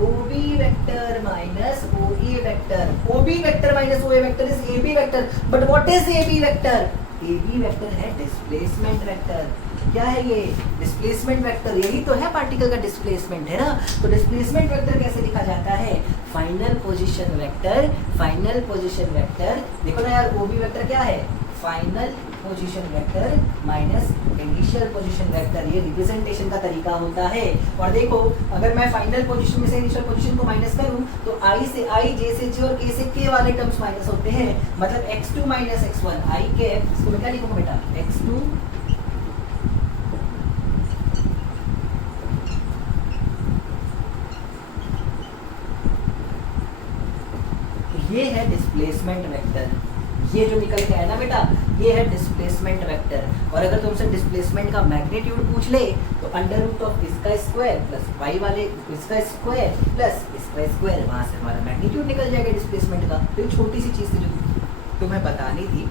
O B vector minus O A vector. O B vector minus O A vector is A B vector, but what is A B vector, A B vector है डिस्प्लेसमेंट वेक्टर। क्या है ये, displacement vector, यही तो है particle का displacement, है ना। तो डिस्प्लेसमेंट वेक्टर कैसे लिखा जाता है, final position vector, final position vector. देखो ना यार, ओ बी वेक्टर क्या है, final position vector minus initial position vector, ये रिप्रेजेंटेशन का तरीका होता है। और देखो अगर मैं फाइनल पोजीशन में से इनिशियल पोजीशन को माइनस करूं तो आई से आई, जे से जे और के से के वाले टर्म्स माइनस होते हैं, मतलब x2 माइनस x1 आई के, इसको मैं क्या लिखूंगा बेटा, x2 ये है डिस्प्लेसमेंट वेक्टर। ये जो निकल के आया ना बेटा, ये है डिस्प्लेसमेंट वेक्टर। और अगर तुमसे डिस्प्लेसमेंट का मैग्नीट्यूड पूछ ले तो अंडर रूट ऑफ इसका स्क्वायर प्लस वाई वाले इसका स्क्वायर प्लस इसका स्क्वायर, वहां से हमारा मैग्नीट्यूड निकल जाएगा डिस्प्लेसमेंट का। तो एक छोटी सी चीज़ थी जो तुम्हें बतानी थी,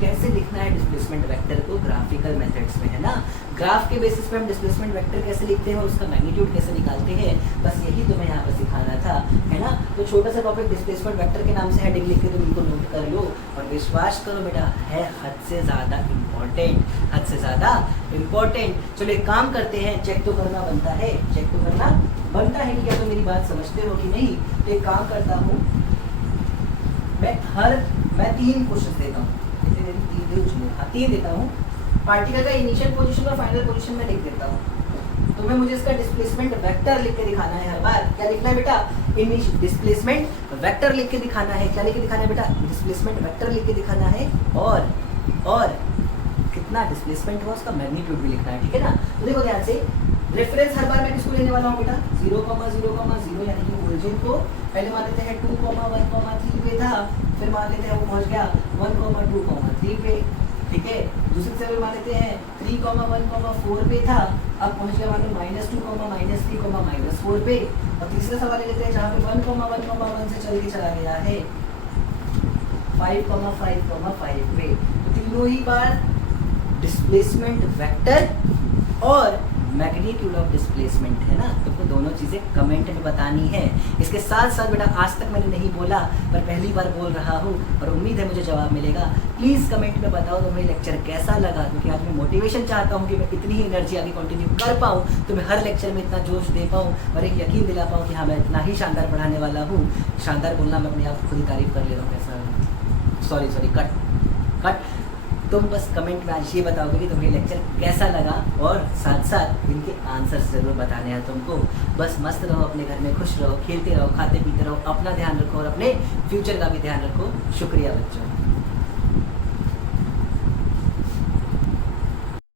कैसे लिखना है डिस्प्लेसमेंट वेक्टर को ग्राफिकल मेथड्स में, है ना। ग्राफ के बेसिस पे हम डिस्प्लेसमेंट वेक्टर कैसे लिखते हैं और उसका मैग्नीट्यूड कैसे निकालते हैं, बस यही तुम्हें यहाँ पर सिखाना था, है ना। तो छोटा सा टॉपिक डिस्प्लेसमेंट वेक्टर के नाम से हेडिंग लिख के तुम इनको नोट कर लो और विश्वास करो बेटा है हद से ज़्यादा इम्पोर्टेंट, हद से ज़्यादा इम्पोर्टेंट। चलो एक काम करते हैं, चेक तो करना बनता है, चेक तो करना बनता है कि क्या तुम मेरी बात समझते हो कि नहीं। तो एक काम करता हूँ, मैं 3 क्वेश्चन देता हूँ, तीन देता हूँ। पार्टिकल का इनिशियल पोजीशन और फाइनल पोजीशन में लिख देता हूँ। तुम्हें मुझे इसका डिस्प्लेसमेंट वेक्टर लिख के दिखाना है हर बार। क्या लिखना है बेटा, डिस्प्लेसमेंट वेक्टर लिख के दिखाना है। क्या लिख के दिखाना है बेटा, डिस्प्लेसमेंट वेक्टर लिख के दिखाना है, और कितना डिस्प्लेसमेंट हुआ उसका मैग्नीट्यूड भी लिखना है, ठीक है ना। तो देखो ध्यान से, रेफरेंस हर बार मैं किसको लेने वाला हूँ बेटा, 0,0,0 यानी कि ओरिजिन को। पहले मान लेते हैं 2,1,3 पे था, फिर मान लेते हैं वो पहुंच गया 1,2,3 पे, ठीक है। दूसरे से मान लेते हैं 3,1,4 पे था, अब पहुंच गया मान लो -2, -3, -4 पे। और तीसरा सवाल लेते हैं जहाँ पे 1,1,1 से चल के चला गया है 5,5,5 पे। तो तीनों ही बार डिस्प्लेसमेंट वेक्टर और मैग्नीट्यूड ऑफ डिस्प्लेसमेंट है ना, तुमको दोनों चीज़ें कमेंट में बतानी है। इसके साथ साथ बेटा आज तक मैंने नहीं बोला पर पहली बार बोल रहा हूँ और उम्मीद है मुझे जवाब मिलेगा। प्लीज़ कमेंट में बताओ तुम्हें लेक्चर कैसा लगा, क्योंकि आज मैं मोटिवेशन चाहता हूँ कि मैं इतनी ही एनर्जी आगे कंटिन्यू कर पाऊँ, तो मैं हर लेक्चर में इतना जोश दे पाऊँ और एक यकीन दिला पाऊँ कि हाँ मैं इतना ही शानदार पढ़ाने वाला हूँ। शानदार बोलना मैं अपने आप खुद ही तारीफ कर ले रहा हूँ, कैसा सॉरी कट। तुम बस कमेंट में आज ये बताओगे कि तुम्हें लेक्चर कैसा लगा और साथ साथ इनके आंसर्स ज़रूर बताने हैं तुमको। बस मस्त रहो, अपने घर में खुश रहो, खेलते रहो, खाते पीते रहो, अपना ध्यान रखो और अपने फ्यूचर का भी ध्यान रखो। शुक्रिया बच्चों।